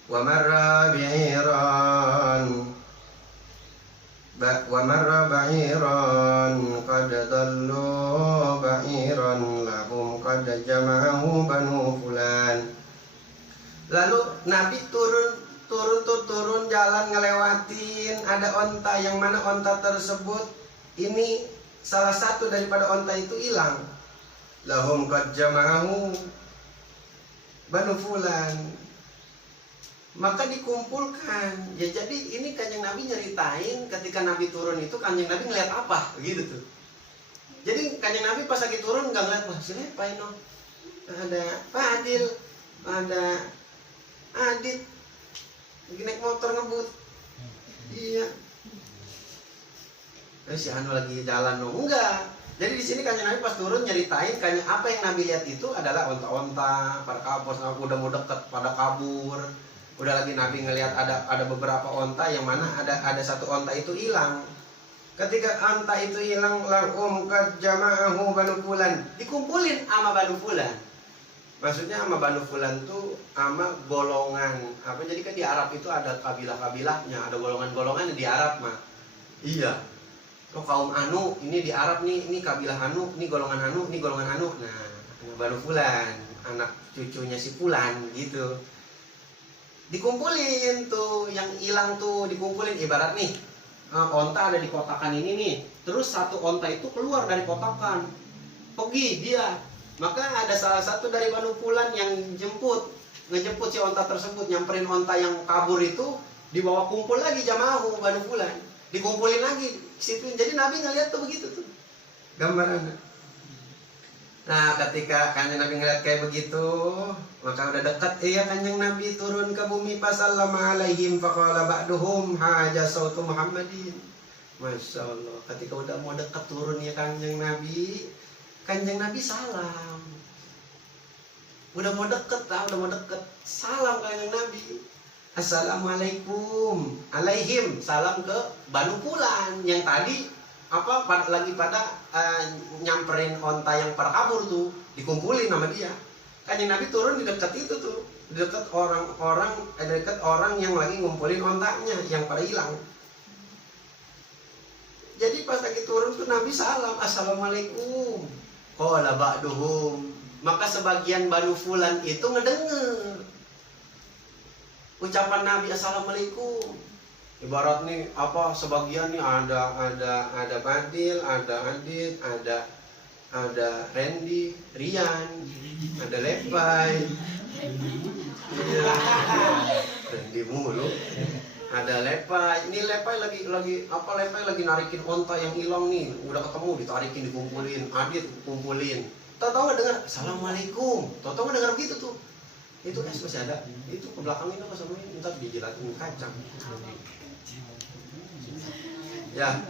Wa marra ba'iran qad dallu ba'iran lahum qad jama'u banu fulan. Lalu Nabi turun jalan ngelewatin ada onta, yang mana onta tersebut ini salah satu daripada onta itu hilang. Lahum qad jama'ahu Banu Fulan. Maka dikumpulkan. Ya jadi ini Kanjeng Nabi nyeritain ketika Nabi turun itu Kanjeng Nabi ngeliat apa? Begitu tuh. Jadi Kanjeng Nabi pas lagi turun nggak ngeliat, wah siapa ini? Ada Pak Adil, ada Adit lagi naik motor ngebut. Iya. Si Anu lagi jalan dong. Enggak. Jadi di sini Kanjeng Nabi pas turun nyeritain apa yang Nabi lihat itu adalah onta-onta, para kabur, udah mau deket pada kabur. Udah lagi Nabi ngelihat ada beberapa onta yang mana ada satu onta itu hilang. Ketika onta itu hilang, lahum qad jama'ahu Banu Fulan. Dikumpulin sama Banu Fulan. Maksudnya sama Banu Fulan tuh sama golongan. Apa jadi kan di Arab itu ada kabilah-kabilahnya, ada golongan-golongan di Arab mah. Iya. Oh kaum Anu, ini di Arab nih, ini kabilah Anu, ini golongan Anu, ini golongan Anu. Nah, Banu Fulan, anak cucunya si Fulan gitu. Dikumpulin tuh, yang hilang tuh dikumpulin. Ibarat nih, onta ada di kotakan ini nih. Terus satu onta itu keluar dari kotakan, pergi dia. Maka ada salah satu dari Banu Fulan yang ngejemput si onta tersebut, nyamperin onta yang kabur itu, dibawa kumpul lagi jama'ahu Banu Fulan. Dikumpulin lagi situ. Jadi Nabi ngeliat tuh begitu tuh gambarannya. Nah ketika Kanjeng Nabi ngeliat kayak begitu, maka udah dekat Kanjeng Nabi turun ke bumi, fasallama alaihim faqala ba'duhum haja sautu Muhammadin. Masya Allah, ketika udah mau dekat turun ya Kanjeng Nabi salam. Udah mau deket salam Kanjeng Nabi. Assalamualaikum alaihim, salam ke Banu Fulan yang tadi lagi pada nyamperin onta yang pada kabur tuh, dikumpulin sama dia. Kanjeng Nabi turun di dekat itu tuh, di dekat orang yang lagi ngumpulin ontanya yang pada hilang. Jadi pas lagi turun tuh Nabi salam, assalamualaikum. Qala ba'duhum, maka sebagian Banu Fulan itu ngedenger ucapan Nabi assalamualaikum. Ibarat nih sebagian nih ada Badil, ada Adit, ada Randy, Rian, ada Lepai. Randy mulu. Ada Lepai. Ini Lepai lagi narikin onta yang hilang nih. Udah ketemu ditarikin, dikumpulin. Adit kumpulin. Tahu nggak dengar assalamualaikum. Tahu nggak dengar begitu tuh. Itu masih ada, itu ke belakang itu pas sama ini, ntar dijilatin kacang. Ya,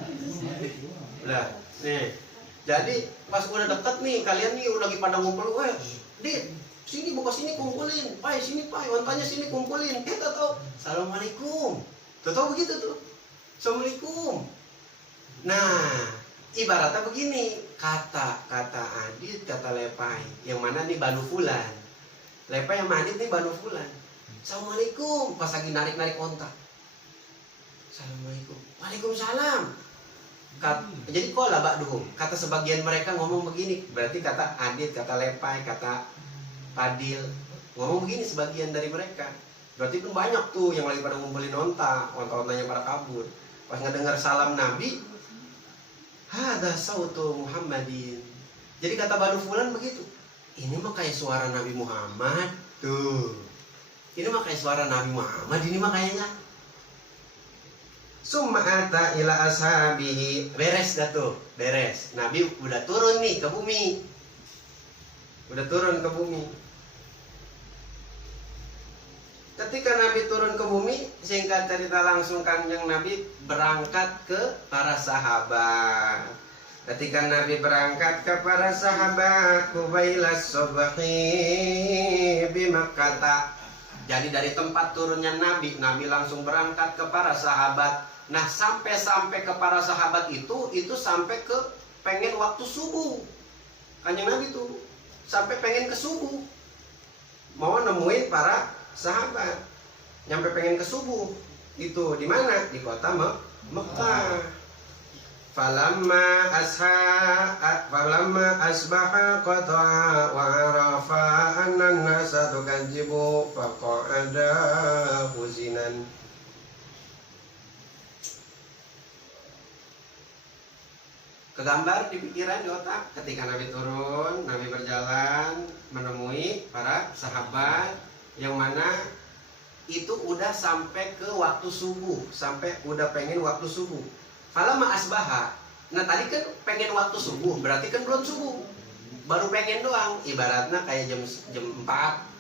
udah, nih. Jadi pas udah deket nih, kalian nih udah lagi pada ngumpul, Dit, sini buka sini kumpulin, Pai sini Pai, ontanya sini kumpulin. Kita tahu, assalamualaikum. Tahu begitu tuh, assalamualaikum. Nah, ibaratnya begini, kata Adit, kata Lepai, yang mana nih Banu Fulan. Lepai yang Adit nih Banu Fulan. Assalamualaikum. Pas lagi narik onta. Assalamualaikum. Waalaikumsalam. Jadi qala ba'duhum. Kata sebagian mereka ngomong begini. Berarti kata Adit, kata Lepai, kata Padil. Ngomong begini sebagian dari mereka. Berarti pun banyak tuh yang lagi pada ngumpulin onta-ontanya pada kabur. Pas ngedengar salam Nabi, hadza sautu Muhammadin. Jadi kata Banu Fulan begitu. Ini mah kayak suara Nabi Muhammad tuh. Ini mah kayak suara Nabi Muhammad, ini mah kayaknya. Summa ata ila ashabihi. Beres dah tuh, beres. Nabi udah turun nih ke bumi. Ketika Nabi turun ke bumi, singkat cerita langsung Kanjeng Nabi berangkat ke para sahabat. Ketika Nabi berangkat ke para sahabat, Qubailas subhi bi Makkah. Jadi dari tempat turunnya Nabi langsung berangkat ke para sahabat. Nah, sampai ke para sahabat itu sampai ke pengen waktu subuh. Kanjeng Nabi tuh sampai pengen ke subuh. Mau nemuin para sahabat. Nyampe pengen ke subuh. Itu di mana? Di kota Mekah. Falamma asbaha qata'a wa arafa anna an-nasa tukadzibu faqa'ada huzinan. kegambar di pikiran, di otak. Ketika Nabi turun, Nabi berjalan menemui para sahabat yang mana itu udah sampai ke waktu subuh, sampai udah pengen waktu subuh. Falamma asbaha. Nah tadi kan pengen waktu subuh, berarti kan belum subuh, baru pengen doang. Ibaratnya kayak jam 4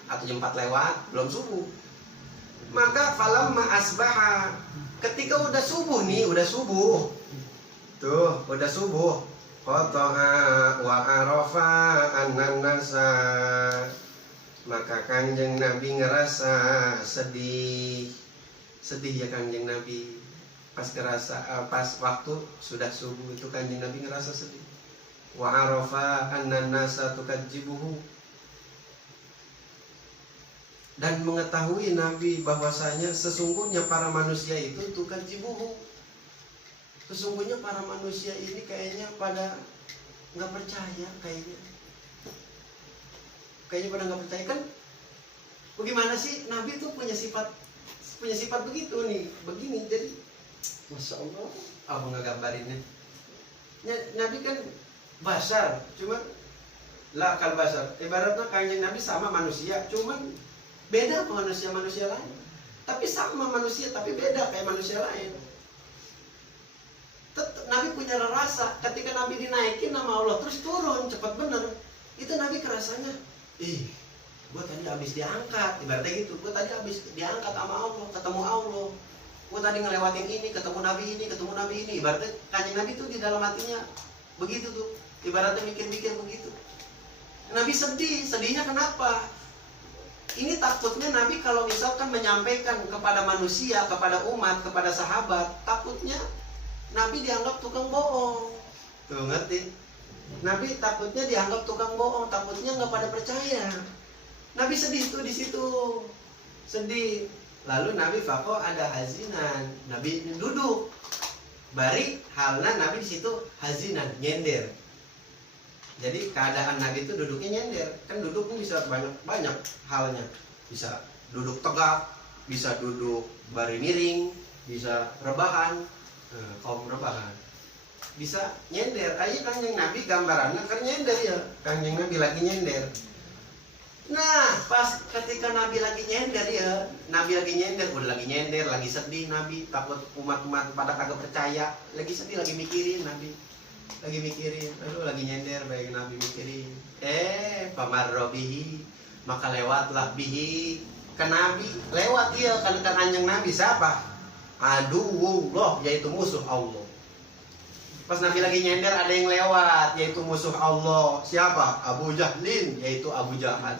atau jam 4 lewat, belum subuh. Maka falamma asbaha, ketika udah subuh nih, udah subuh. Tuh, udah subuh. Qata'a wa arafa annan nasa. Maka Kanjeng Nabi ngerasa sedih. Sedih ya Kanjeng Nabi. Pas waktu sudah subuh itu Kanjeng Nabi ngerasa sedih. Wa arafa annan nasa tukadzibuhu. Dan mengetahui Nabi bahwasanya sesungguhnya para manusia itu tukadzibuhu. Sesungguhnya para manusia ini kayaknya pada nggak percaya, kayaknya pada nggak percaya kan. Bagaimana sih Nabi tuh punya sifat begitu nih, begini. Jadi Masya Allah, abang ngegambarinnya. Nabi kan basar, cuman lah kal basar. Ibaratnya Kanjeng Nabi sama manusia, cuman beda sama manusia lain. Tapi sama manusia, tapi beda kayak manusia lain. Nabi punya rasa ketika Nabi dinaikin nama Allah terus turun cepat bener, itu Nabi kerasanya, gue tadi habis diangkat, ibaratnya gitu, gue tadi habis diangkat sama Allah, ketemu Allah, gue tadi ngelewatin ini, ketemu Nabi ini, ibaratnya Kanjeng Nabi tuh di dalam hatinya begitu tuh, ibaratnya mikir-mikir begitu. Nabi sedihnya kenapa? Ini takutnya Nabi kalau misalkan menyampaikan kepada manusia, kepada umat, kepada sahabat, takutnya Nabi dianggap tukang bohong. Tuh ngerti? Nabi takutnya dianggap tukang bohong, takutnya nggak pada percaya. Nabi sedih tuh di situ, sedih. Lalu Nabi faqo ada hazinan, Nabi duduk. Bari halna Nabi di situ hazinan, nyender. Jadi keadaan Nabi itu duduknya nyender. Kan duduk bisa banyak halnya. Bisa duduk tegak, bisa duduk bari miring, bisa rebahan. Kaum rebahan bisa nyender. Ayo Kanjeng Nabi gambarannya kan nyender ya, Kanjeng Nabi lagi nyender. Nah pas ketika Nabi lagi nyender ya, Nabi lagi nyender, udah lagi nyender, lagi sedih Nabi, takut umat-umat pada kagak percaya, lagi sedih, lagi mikirin Nabi, lagi mikirin, aduh lagi nyender, baik Nabi mikirin. Pamarro bihi, maka lewatlah bihi ke Nabi, lewat dia kan Kanjeng Nabi siapa? Aduwullah, yaitu musuh Allah. Pas Nabi lagi nyender ada yang lewat, yaitu musuh Allah. Siapa? Abu Jahlin, yaitu Abu Jahal.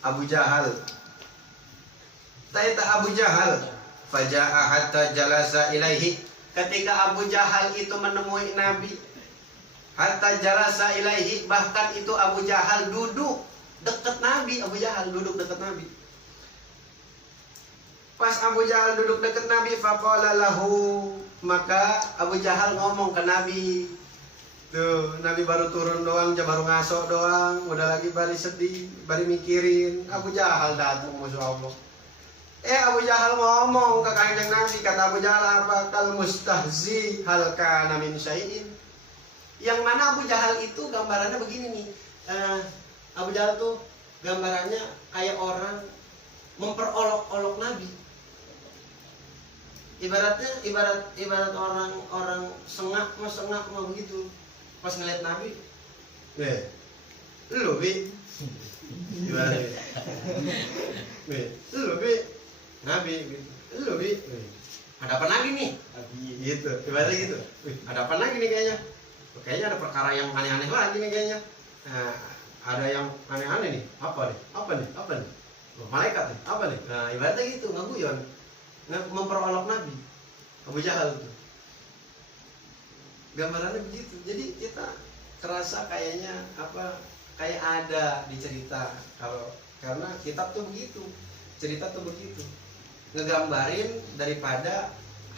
Abu Jahal. Taita Abu Jahal. Faja'a hatta jalasa ilaihi. Ketika Abu Jahal itu menemui Nabi, hatta jalasa ilaihi, bahkan itu Abu Jahal duduk dekat Nabi. Abu Jahal duduk dekat Nabi. Pas Abu Jahal duduk dekat Nabi, faqala lahu, maka Abu Jahal ngomong ke Nabi. Tuh, Nabi baru turun doang, baru ngasok doang, udah lagi bari sedih, bari mikirin. Abu Jahal datang musuh Allah. Abu Jahal ngomong ke Kanjeng Nabi, kata Abu Jahal apa? Kal mustahzi hal kana min syai'in. Yang mana Abu Jahal itu gambarannya begini nih. Abu Jahal tuh gambarannya kayak orang memperolok-olok Nabi. Ibarat orang sengak mah begitu. Pas ngeliat Nabi, lu bi, gimana? Lu bi, Nabi, lu bi, ada apa lagi nih? Gitu, ibaratnya gitu. Ada apa lagi nih kayaknya? Kayaknya ada perkara yang aneh-aneh lagi nih kayaknya. Nah, ada yang aneh-aneh nih. Apa nih? Malaikat nih, apa nih? Nah, ibaratnya gitu, ngaguyon, memperolok Nabi. Abu Jahal itu. Gambarannya begitu. Jadi kita terasa kayaknya kayak ada di cerita. Karena kitab tuh begitu, cerita tuh begitu. Ngegambarin daripada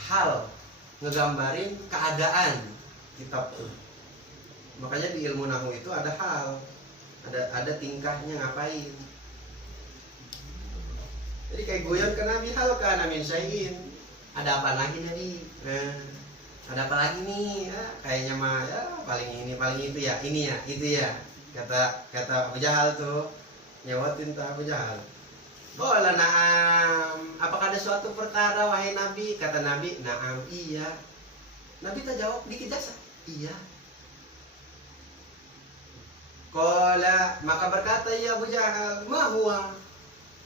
hal, ngegambarin keadaan kitab tuh. Makanya di ilmu nahwu itu ada hal, ada tingkahnya ngapain. Jadi kayak goyon ke Nabi, hal kana min syai'in. Ada apa lagi Nabi? Nah, ada apa lagi nih ya, kayaknya mah ya paling ini paling itu ya, ini ya itu ya, kata Abu Jahal tuh nyawatin tak Abu Jahal. Qala na'am, apakah ada suatu perkara wahai Nabi? Kata Nabi, na'am, iya. Nabi tak jawab dikit jasa, iya. Qala, maka berkata ya Abu Jahal, ma huwa?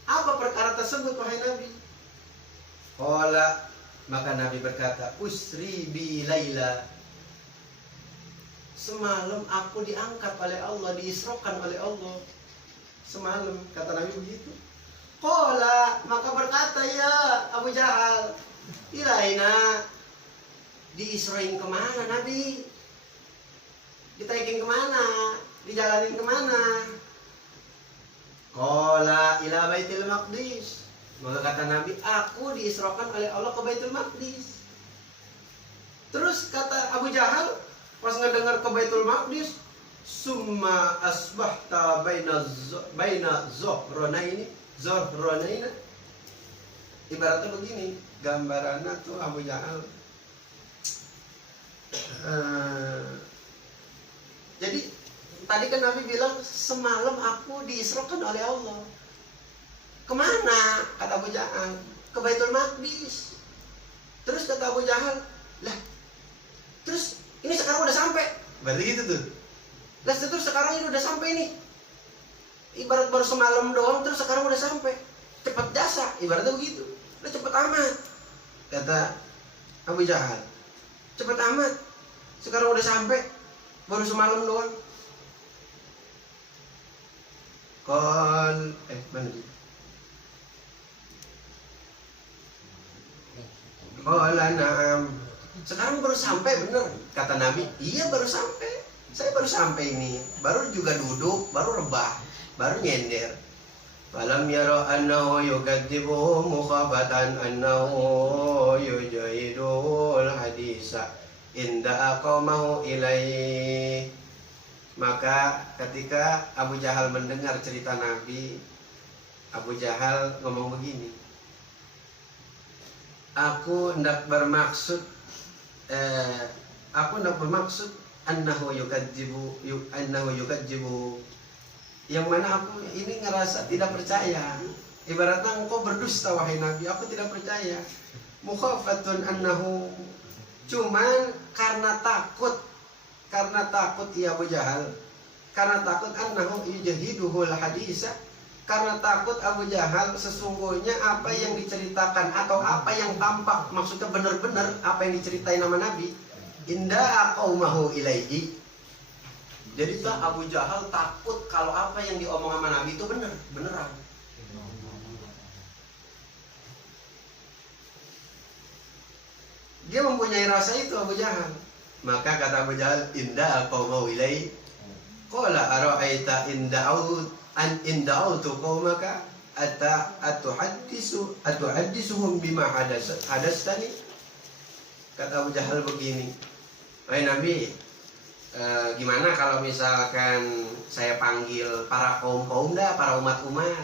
Apa perkara tersebut wahai Nabi? Qala, maka Nabi berkata, usri bi laila. Semalam aku diangkat oleh Allah, diisrokan oleh Allah. Semalam, kata Nabi begitu. Qala, maka berkata ya Abu Jahal, ilaina, diisroin kemana Nabi? Ditaikin kemana? Dijalanin kemana? Qala ila Baitul Maqdis. Maka kata Nabi, aku diisrokan oleh Allah ke Baitul Maqdis. Terus kata Abu Jahal, pas ngedengar ke Baitul Maqdis, summa asbahta baina zohronaina. Ibaratnya begini, gambarannya tuh Abu Jahal. Jadi tadi kan Nabi bilang semalam aku diisrokan oleh Allah. Kemana? Kata Abu Jahal, ke Baitul Maqdis. Terus kata Abu Jahal, lah, terus ini sekarang udah sampai. Berarti gitu tuh. Lah terus sekarang ini udah sampai nih. Ibarat baru semalam doang, terus sekarang udah sampai. Cepat jasa, ibaratnya begitu. Udah cepet amat. Kata Abu Jahal, cepet amat. Sekarang udah sampai, baru semalam doang. Mana sih? Qala na'am. Sekarang baru sampai, bener kata Nabi. Iya baru sampai. Saya baru sampai ini. Baru juga duduk, baru rebah, baru nyender. Falam yara annahu yukadzibu mukhabatan annahu yujahidul hadisa inda aqamahu ilaih. Maka ketika Abu Jahal mendengar cerita Nabi, Abu Jahal ngomong begini, aku hendak bermaksud annahu yukadzibu, yang mana aku ini ngerasa tidak percaya. Ibaratnya engkau berdusta wahai Nabi, aku tidak percaya. Mukhafatun annahu, cuman karena takut ya Abu Jahal, karena takut annahu yujahiduhul hadisa, karena takut Abu Jahal sesungguhnya apa yang diceritakan atau apa yang tampak, maksudnya benar-benar apa yang diceritain nama Nabi, inda aqaumahu ilaihi. Jadi tuh Abu Jahal takut kalau apa yang diomong sama Nabi itu beneran. Dia mempunyai rasa itu Abu Jahal. Maka kata Abu Jahal, inda aqaumahu ilaihi. Qala ara'aita inda'autu qaumaka atuhaddisuhum bima hadastani. Kata Abu Jahal begini, wahai Nabi, gimana kalau misalkan saya panggil para kaum dah, para umat-umat,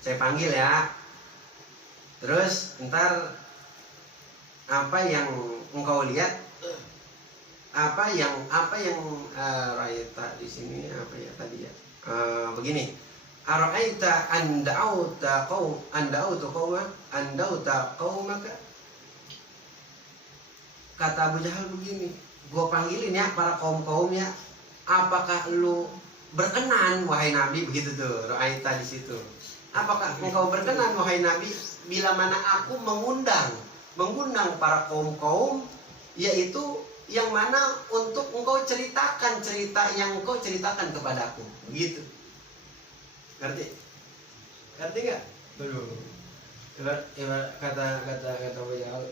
saya panggil ya. Terus ntar apa yang engkau lihat, apa yang raita di sini apa ya tadi ya, begini, araita andauta qaumaka. Kata Abu Jahal begini, gua panggilin ya para kaum ya, apakah lu berkenan wahai Nabi, begitu tuh raita di situ. Apakah engkau berkenan wahai Nabi bila mana aku mengundang para kaum, yaitu yang mana untuk engkau ceritakan cerita yang engkau ceritakan kepadaku, begitu. Ngerti nggak? Kata Abu Jahal,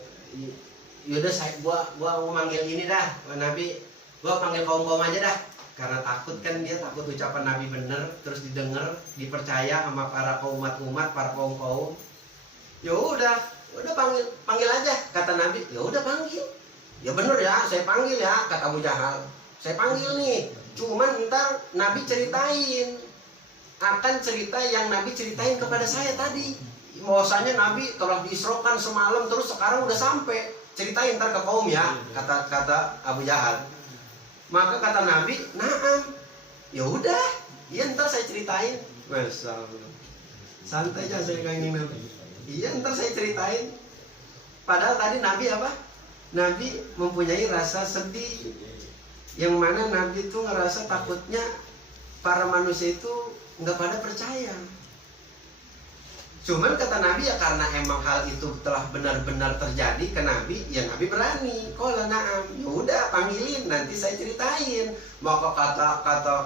yaudah gua mau manggil ini dah Nabi, gua panggil kaum aja dah, karena takut kan, dia takut ucapan Nabi bener terus didengar, dipercaya sama para umat, para kaum. Ya udah panggil aja, kata Nabi. Ya udah panggil. Ya bener ya, saya panggil ya, kata Abu Jahal. Saya panggil nih, cuman ntar Nabi ceritain akan cerita yang Nabi ceritain kepada saya tadi. Bahwasanya Nabi telah diisrokan semalam, terus sekarang udah sampai. ceritain ntar ke kaum ya, kata Abu Jahal. Maka kata Nabi, naam, ya udah, iya ntar saya ceritain. Masya Allah, santai aja saya kangen Nabi. Iya ntar saya ceritain. Padahal tadi Nabi apa? Nabi mempunyai rasa sedih, yang mana Nabi itu ngerasa takutnya para manusia itu nggak pada percaya. Cuman kata Nabi ya karena emang hal itu telah benar-benar terjadi ke Nabi, ya Nabi berani. Qala na'am, ya udah panggilin nanti saya ceritain. Maka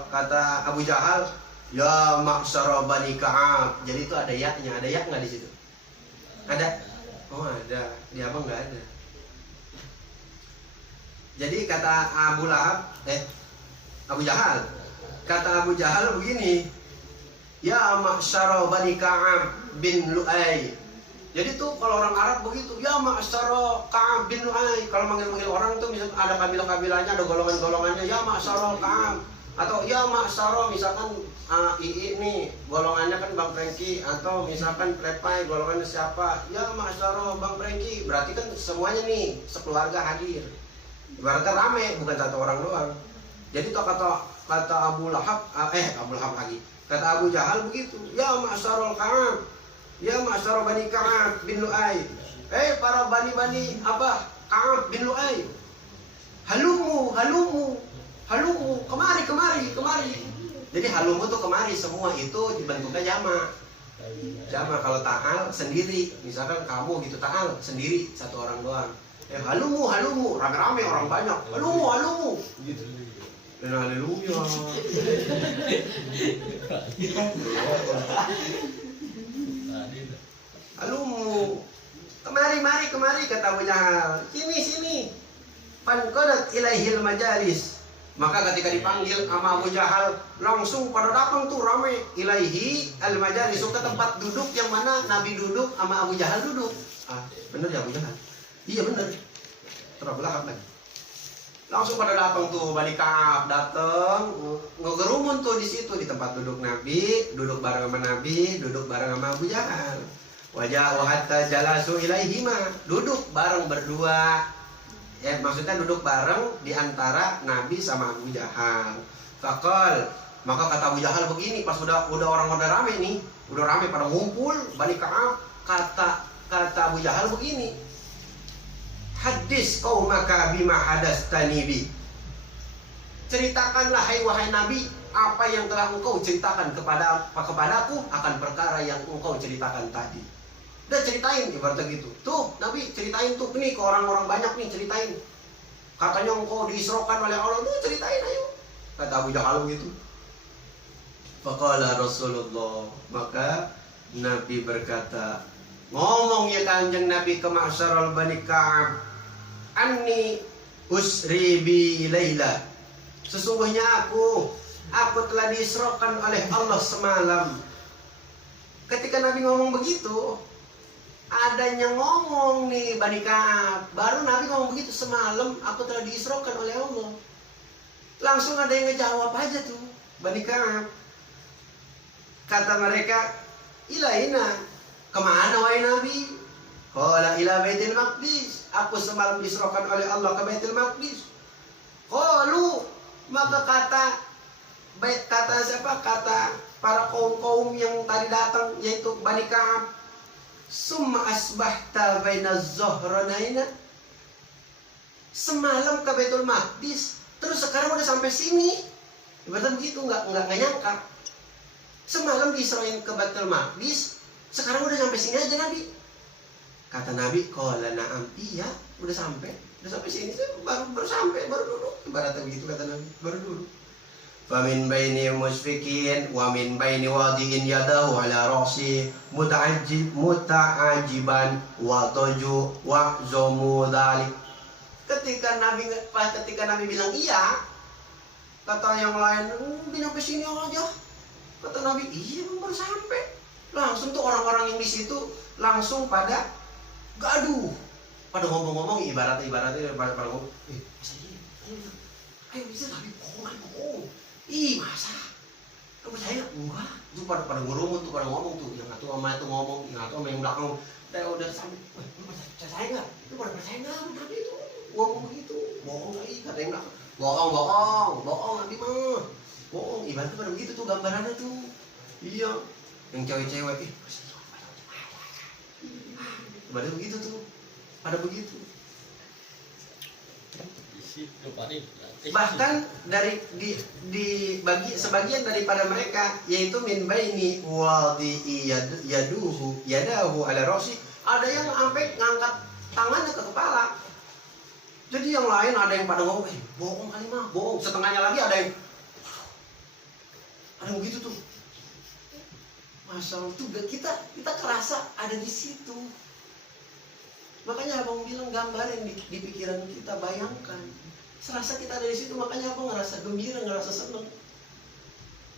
kata Abu Jahal, ya ma'syara Bani Ka'ab. Jadi itu ada yaknya, ada yak nggak di situ? Ada? Oh ada, di abang nggak ada. Jadi kata Abu Jahal, kata Abu Jahal begini, ya ma'syara Bani Ka'ab bin Lu'ay. Jadi tuh kalau orang Arab begitu, ya ma'syara Ka'ab bin Lu'ay. Kalau manggil-manggil orang tuh misalnya ada kabilah-kabilahnya, ada golongan-golongannya, ya ma'syara Ka'ab. Atau ya ma'syara misalkan II nih, golongannya kan Bang Prengki. Atau misalkan Plepai, golongannya siapa, ya ma'syara Bang Prengki. Berarti kan semuanya nih, sekeluarga hadir. Ibaratnya rame, bukan satu orang doang. Jadi tuh kata Abu Lahab lagi. Kata Abu Jahal begitu, ya ma'syarul Ka'ab, ya ma'syara Bani Ka'ab bin Lu'ay. Para bani apa? Ka'ab bin Lu'ay. Halumu, kemari. Jadi halumu tuh kemari, semua itu dibentuknya jamak. Jamak. Kalau ta'al sendiri, misalkan kamu gitu, ta'al sendiri satu orang doang. Halumu, rame-rame orang banyak. Halumu, gitu. Dan haleluya. Halumu, kemari kata Abu Jahal. Sini. Panqadat ilaihil majalis. Maka ketika dipanggil sama Abu Jahal, langsung pada datang tuh rame. Ilaihi al majalis, ke tempat duduk yang mana Nabi duduk sama Abu Jahal duduk. Bener ya Abu Jahal? Iya bener. Terbelakang lagi. Langsung pada datang tuh Bani Ka'ab, datang ngegerumun tuh di situ di tempat duduk Nabi, duduk bareng sama Nabi, duduk bareng sama Abu Jahal. Wajah hatta jalasu ilaihima, duduk bareng berdua. Ya maksudnya duduk bareng di antara Nabi sama Abu Jahal. Faqal, maka kata Abu Jahal begini, pas udah orang rame nih, udah rame pada ngumpul Bani Ka'ab, kata Abu Jahal begini, hadis qaumaka bima hadastani bi. Ceritakanlah wahai Nabi apa yang telah engkau ceritakan kepadaku akan perkara yang engkau ceritakan tadi. Udah ceritain ibaratnya gitu. Tuh Nabi ceritain tuh nih ke orang-orang banyak nih, ceritain. Katanya engkau diisrokan oleh Allah, tuh ceritain ayo. Kata Abu Jahal gitu. Faqala Rasulullah, maka Nabi berkata, ngomong ya Kanjeng Nabi ke ma'syarul Bani Ka'ab, anni usri bi laila. Sesungguhnya aku telah diisrokan oleh Allah semalam. Ketika Nabi ngomong begitu, adanya ngomong nih Bani Ka'ab, baru Nabi ngomong begitu, semalam aku telah diisrokan oleh Allah. Langsung ada yang ngejawab aja tuh Bani Ka'ab. Kata mereka, ilaina, kemana wahai Nabi? Qala ila Baitul Maqdis, aku semalam diisrokan oleh Allah ke Baitul Maqdis. Qalu, maka kata para kaum yang tadi datang, yaitu Bani Ka'ab, summa asbahta bainaz zahranaina, semalam ke Baitul Maqdis, terus sekarang udah sampai sini. Ibaratnya begitu, nggak nyangka. Semalam diisrain ke Baitul Maqdis, sekarang udah sampai sini aja Nabi. Kata Nabi, qala na'am, iya, udah sampai sini, baru sampai, baru duduk. Ibaratnya begitu kata Nabi, baru duduk. Famin baini musfikin wa min baini wadi'in yadahu ala ra'si muta'ajiban wa toju wa zomu dhalik. Ketika Nabi bilang iya, kata yang lain, udah sampai sini aja. Kata Nabi, iya baru sampai. Langsung tuh orang-orang yang di situ langsung pada gaduh, pada ngomong-ngomong, ibaratnya pada ngomong, masa iya? Ayo bisa Nabi bohong. Ih masa? Kamu percaya? Enggak. Itu pada ngurumun tuh, pada ngomong tuh, yang satu sama itu ngomong, yang satu sama yang belakang. Udah sampai, percaya nggak? Lu pada percaya nggak Nabi itu? Ngomong begitu, bohong kali, kata yang nak, bohong Nabi mah, bohong. Ibaratnya pada begitu tuh gambarannya tuh. Iya, yang cewek-cewek, pada begitu tuh, pada begitu. Bahkan dari bagi sebagian daripada mereka, yaitu min baini wadi yadahu ala rosi, ada yang sampai ngangkat tangannya ke kepala. Jadi yang lain ada yang pada ngomong, bohong kali mah, bohong. Setengahnya lagi ada yang begitu tuh. Masya Allah tuh kita kerasa ada di situ. Makanya abang bilang gambarin di pikiran kita, bayangkan. Serasa kita ada di situ, makanya abang ngerasa gembira, ngerasa seneng.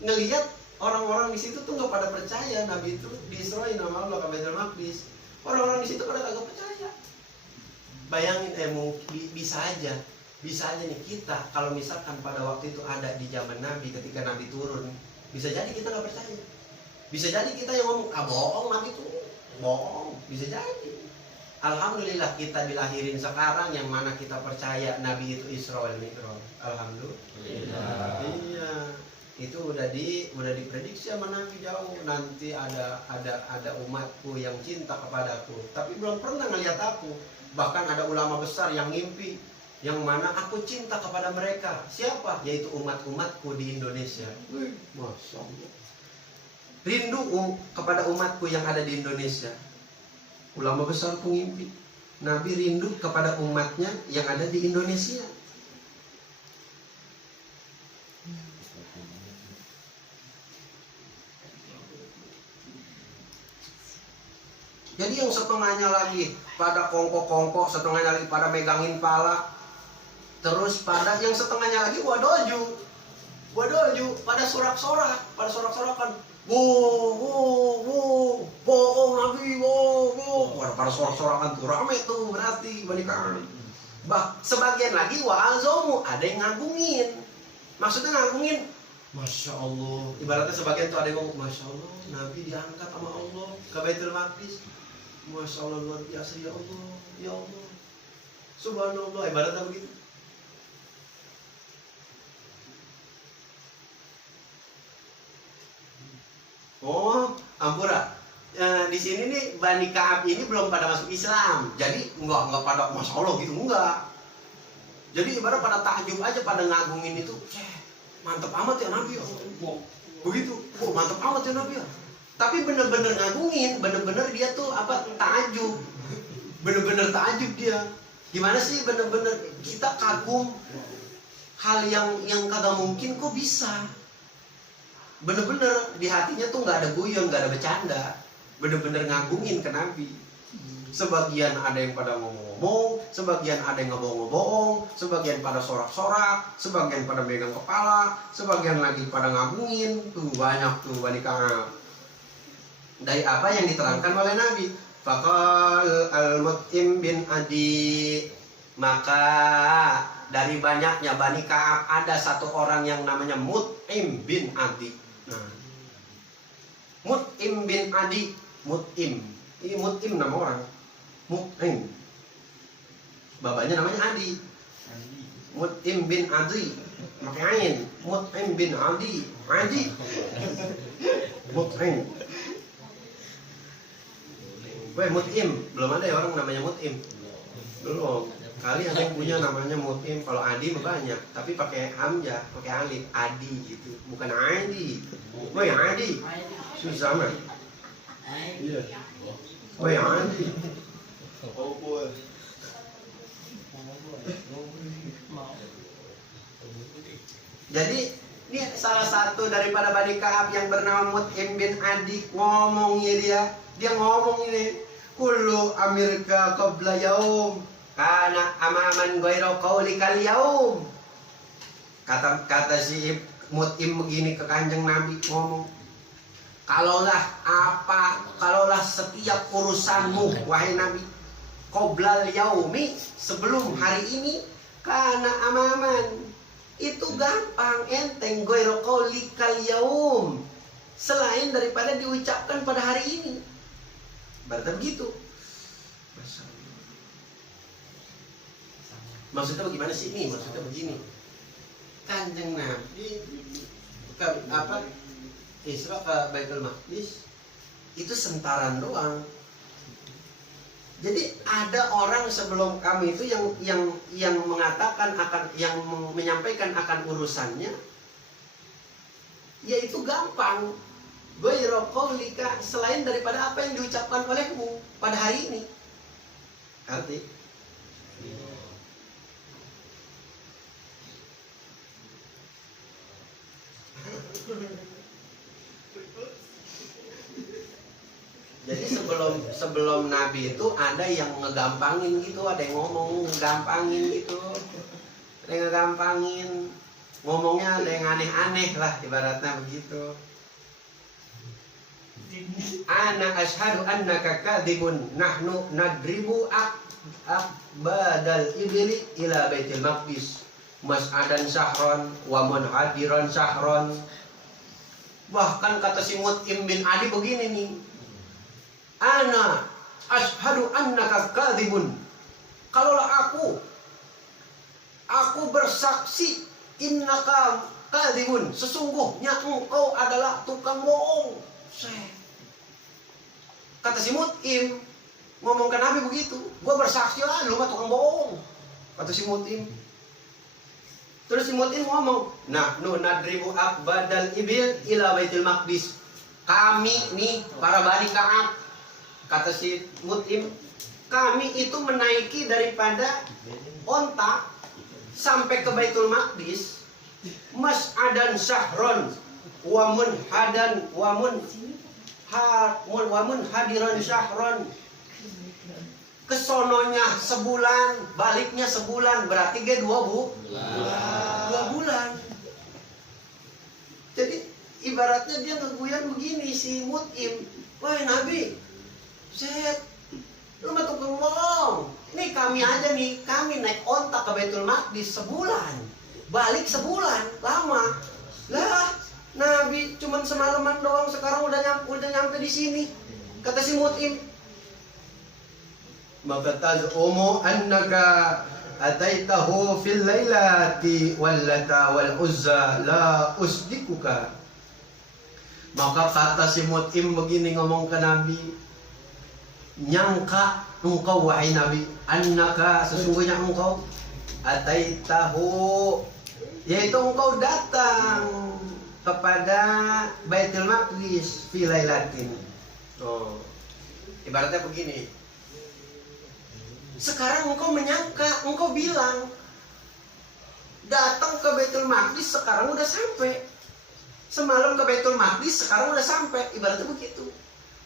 Ngelihat orang-orang di situ tuh nggak pada percaya Nabi itu diisrain sama Allah ke Baitul Maqdis. Orang-orang di situ pada kagak percaya. Bayangin, bisa aja nih kita kalau misalkan pada waktu itu ada di zaman Nabi ketika Nabi turun, bisa jadi kita nggak percaya. Bisa jadi kita yang ngomong, bohong Nabi itu, bohong, bisa jadi. Alhamdulillah kita dilahirin sekarang yang mana kita percaya Nabi itu Isra wal Mi'raj. Alhamdulillah. Iya, itu udah diprediksi sama Nabi jauh, nanti ada umatku yang cinta kepadaku, tapi belum pernah ngelihat aku. Bahkan ada ulama besar yang ngimpi yang mana aku cinta kepada mereka. Siapa? Yaitu umat-umatku di Indonesia. Masya Allah. Rindu kepada umatku yang ada di Indonesia. Ulama besar pengimpi. Nabi rindu kepada umatnya yang ada di Indonesia. Jadi yang setengahnya lagi pada kongko-kongko, setengahnya lagi pada megangin pala, terus pada yang setengahnya lagi wadoju, pada sorak-sorakan, bohong Nabi, pada sorak-sorakan tuh rame tuh berarti balikan. Sebagian lagi wa'azomu, ada yang ngagungin. Maksudnya ngagungin, Masya Allah. Ibaratnya sebagian tuh ada yang ngomong, Masya Allah, Nabi diangkat sama Allah ke Baitul Maqdis. Masya Allah, luar biasa, ya Allah, ya Allah, subhanallah. Ibaratnya begitu. Oh, ampura. Di sini nih Bani Ka'ab ini belum pada masuk Islam, jadi enggak pada Masya Allah gitu, enggak. Jadi ibarat pada takjub aja, pada ngagungin itu, mantep amat ya Nabi ya. Begitu, mantep amat ya Nabi ya. Tapi bener-bener ngagungin, bener-bener dia tuh takjub, bener-bener takjub dia. Gimana sih bener-bener kita kagum hal yang kagak mungkin kok bisa. Bener-bener di hatinya tuh nggak ada guyon, nggak ada bercanda, bener-bener ngagungin ke Nabi. Sebagian ada yang pada ngomong-ngomong, sebagian ada yang ngebohong-ngebohong, sebagian pada sorak-sorak, sebagian pada megang kepala, sebagian lagi pada ngagungin. Tuh banyak tuh Bani Ka'ab. Dari apa yang diterangkan oleh Nabi, faqal al-Mut'im bin Adi, maka dari banyaknya Bani Ka'ab ada satu orang yang namanya Mut'im bin Adi. Nah, Mut'im bin Adi, Mut'im, ini Mut'im nama orang, Mut'im, bapaknya namanya Adi. Mut'im bin Adi, pakai ain, Mut'im bin Adi, Mut'im. Mut'im, belum ada ya orang namanya Mut'im, belum. Kali ada yang punya namanya Mut'im. Kalau Adi mah banyak, tapi pakai hamzah, pakai alif, Adi gitu, bukan Adi. Adi, susah mah. Iya. Adi. Oh boy. Jadi ini salah satu daripada Bani Ka'ab yang bernama Mut'im bin Adi, ngomongnya dia ngomong ini, kullu amirka qabla yaum kana amaman ghairu qaulikal yaum. Kata si Mut'im begini ke Kanjeng Nabi, ngomong, kalaulah setiap urusanmu wahai Nabi, qoblal yaumi, sebelum hari ini, kana amaman, itu gampang, enteng, ghairu qaulikal yaum, selain daripada diucapkan pada hari ini. Berarti begitu. Maksudnya bagaimana sih nih? Maksudnya begini. Kanjeng Nabi ke Isra ke Baitul Maqdis itu sentaran doang. Jadi ada orang sebelum kami itu yang mengatakan akan, yang menyampaikan akan urusannya, yaitu gampang. Ghairu qaulika, selain daripada apa yang diucapkan olehmu pada hari ini. Arti jadi sebelum Nabi itu ada yang ngegampangin gitu, ada yang ngomong ngegampangin gitu, ada yang ngegampangin ngomongnya, ada yang aneh-aneh lah ibaratnya begitu. Ana ashadu annaka kadhibun nahnu nadribu badal ibli ila baitil maqdis mas'adan syahron wa munhadiran syahron. Bahkan kata si Mut'im bin Adi begini nih, ana ashadu annaka kadhibun, kalaulah aku bersaksi, innaka kadhibun, sesungguhnya engkau adalah tukang bohong. Kata si Mut'im, ngomong ke Nabi begitu, gua bersaksi lah, lu mah tukang bohong. Kata si Mut'im. Terus si Mut'im ngomong, nah, nu nadribu badal ibil ila baitil maqdis. Kami nih, para Bani Ka'ab, kata si Mut'im, kami itu menaiki daripada onta sampai ke Baitul Maqdis, mas'adan syahron, wamun hadiran syahron. Kesononya sebulan, baliknya sebulan, berarti ge 2 bulan. Jadi ibaratnya dia ngeguyan begini si Mut'im, wah Nabi, lu mah tukang bohong. Ini kami aja nih, kami naik onta ke Baitul Maqdis sebulan, balik sebulan, lama. Lah, Nabi cuman semalaman doang, sekarang udah nyampe di sini. Kata si Mut'im, maka tazumu annaka ataitahu fil lailati wallata wal uzza la usdikuka. Maka kata si Mut'im begini ngomong ke Nabi, nyangka engkau wahai Nabi, annaka sesungguhnya engkau ataitahu, yaitu engkau datang kepada Baitul Maqdis fi lailatin. Oh, ibaratnya begini. Sekarang engkau menyangka, engkau bilang datang ke Baitul Maqdis, sekarang udah sampai. Semalam ke Baitul Maqdis, sekarang udah sampai. Ibaratnya begitu.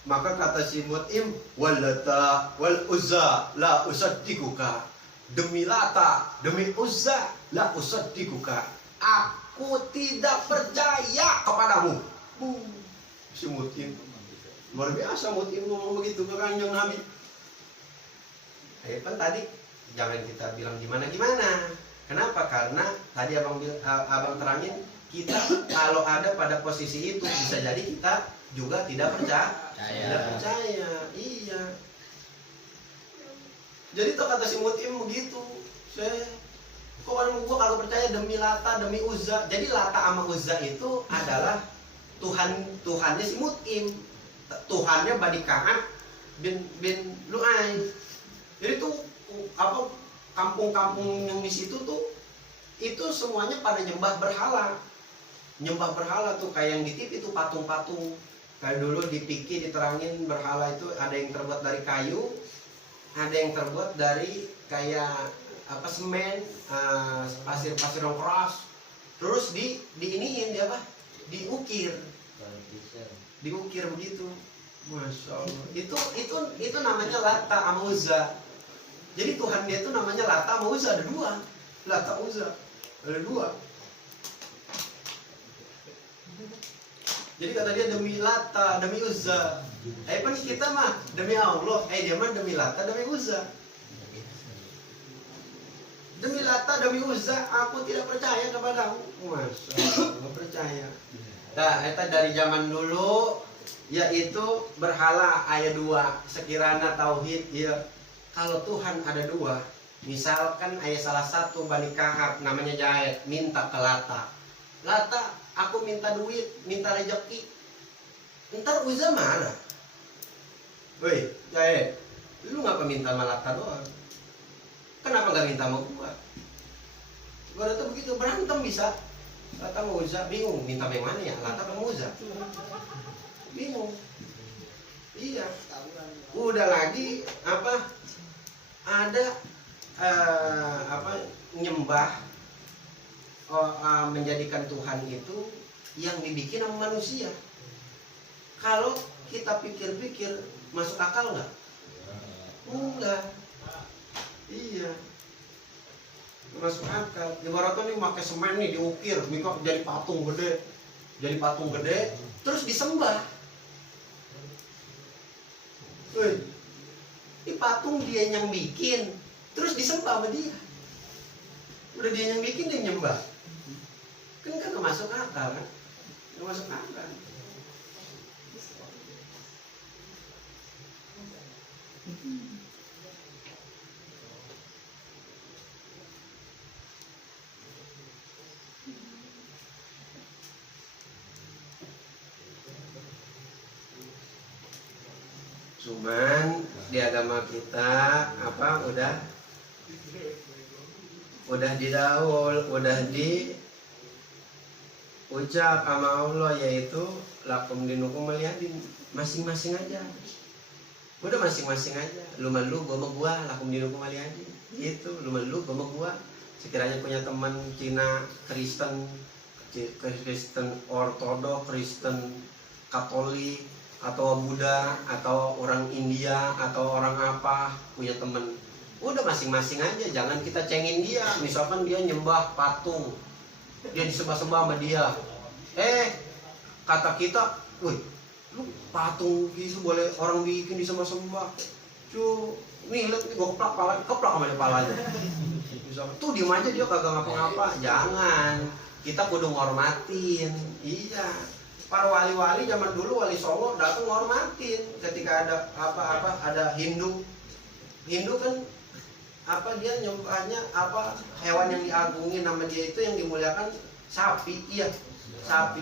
Maka kata si Mut'im, wallata wal uzza la usaddikuka. Demi Lata, demi Uzza, la usaddikuka. Aku tidak percaya kepadamu. Si Mut'im, luar biasa Mut'im ngomong begitu ke Kanjeng Nabi. Kan tadi jangan kita bilang gimana-gimana. Kenapa? Karena tadi abang terangin, kita kalau ada pada posisi itu bisa jadi kita juga tidak percaya. Iya. Jadi tuh kata si Mut'im begitu. Kok orang gua kalau percaya demi Lata, demi Uzza. Jadi Lata sama Uzza itu adalah Tuhannya si Mut'im. Tuhannya Bani Ka'ab bin Lu'ay. Jadi tuh kampung-kampung yang di situ tuh itu semuanya pada nyembah berhala. Nyembah berhala tuh kayak yang di TV itu patung-patung. Kayak dulu di Piki diterangin berhala itu ada yang terbuat dari kayu, ada yang terbuat dari kayak semen, pasir-pasir yang keras. Terus diiniin dia diukir begitu. Masya Allah. Itu namanya Lata sama Uzza. Jadi Tuhan dia itu namanya Lata sama Uzza, ada 2. Lata Uzza ada 2. Jadi kata dia demi Lata, demi Uzza. Kan kita mah demi Allah, dia mah demi Lata, demi Uzza. Demi Lata, demi Uzza, aku tidak percaya kepadamu. Masya Allah, nggak percaya. Nah, itu dari zaman dulu, yaitu berhala ayat 2. Sekiranya tauhid, ya kalau Tuhan ada 2, Misalkan ayah salah satu Bani Kahab namanya Jahit minta ke Lata. Lata, aku minta duit, minta rezeki. Ntar Uzza mana? Woi, Jahit, lu ngapa minta sama Lata doang? Kenapa gak minta sama gua? Gua tuh begitu, berantem bisa. Lata sama Uzza, bingung, minta yang mana ya? Lata sama Uzza? Bingung. Iya. Udah lagi apa? Ada nyembah menjadikan Tuhan itu yang dibikin sama manusia. Kalau kita pikir-pikir masuk akal nggak? Enggak. Iya. Masuk akal. Ibaratnya nih pakai semen nih diukir, mikro jadi patung gede, terus disembah. Woi, ini patung dia yang bikin, terus disembah sama dia. Udah dia yang bikin, dia nyembah. Kan gak masuk akal kan? Gak masuk akal. Cuman di agama kita apa udah didaul, udah diucap sama Allah, yaitu lakum dinukum waliyadin, masing-masing aja. Udah masing-masing aja. Lu malu gua sama gua, lakum dinukum waliyadin. Gitu, lu malu gua sama gua. Sekiranya punya teman Cina, Kristen Ortodok, Kristen Katolik, atau Buddha, atau orang India, atau orang apa, punya temen, udah masing-masing aja, jangan kita cengin dia. Misalkan dia nyembah patung, dia disembah-sembah sama dia, kata kita, woi, lu patung gitu boleh orang bikin disembah-sembah, nih lihat nih, gua keplak sama dia palanya. Misalkan, tuh diem aja, dia kagak ngapa-ngapa. Jangan, kita kudu ngormatin. Iya, para wali-wali zaman dulu, wali Songo datang ngormatin ketika ada apa-apa, ada Hindu kan apa, dia nyembahnya apa, hewan yang diagungin nama dia itu yang dimuliakan sapi. Iya, sapi.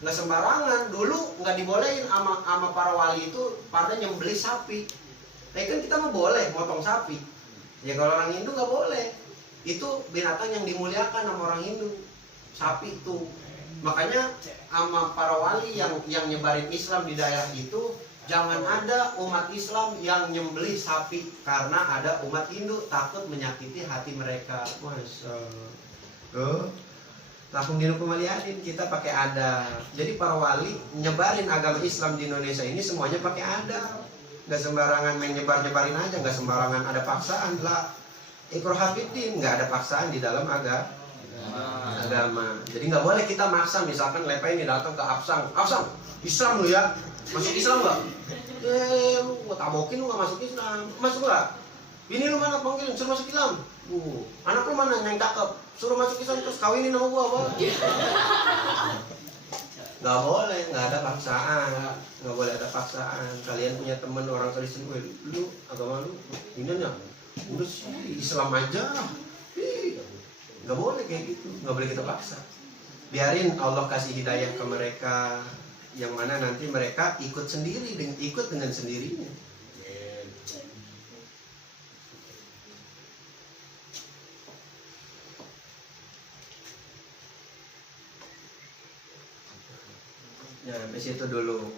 Nggak sembarangan, dulu nggak dibolehin sama para wali itu pada nyembelih sapi. Nah kan kita mah boleh motong sapi. Ya kalau orang Hindu nggak boleh. Itu binatang yang dimuliakan sama orang Hindu, sapi itu. Makanya sama para wali yang nyebarin Islam di daerah itu, jangan ada umat Islam yang nyembelih sapi, karena ada umat Hindu takut menyakiti hati mereka. Masya Allah. Lakum dinukum waliyadin, kita pakai adab. Jadi para wali nyebarin agama Islam di Indonesia ini semuanya pakai adab. Nggak sembarangan main nyebarin aja, nggak sembarangan ada paksaan lah. Iqra fiddin, nggak ada paksaan di dalam agama. Jadi nggak boleh kita maksa. Misalkan Lepa ini datang ke Absang, Islam lu ya, masuk Islam nggak? Lu gua tabokin, lu nggak masuk Islam, masuk nggak? Bini lu mana, panggilin, suruh masuk Islam. Anak lu mana yang cakep, suruh masuk Islam, terus kawinin sama gua apa? Nggak boleh, nggak ada paksaan, nggak boleh ada paksaan. Kalian punya teman orang Kristen, lu agama lu ini ya, udah sih Islam aja. Nggak boleh kayak gitu, nggak boleh kita paksa. Biarin Allah kasih hidayah ke mereka, yang mana nanti mereka ikut dengan sendirinya. Ya, sampai situ dulu.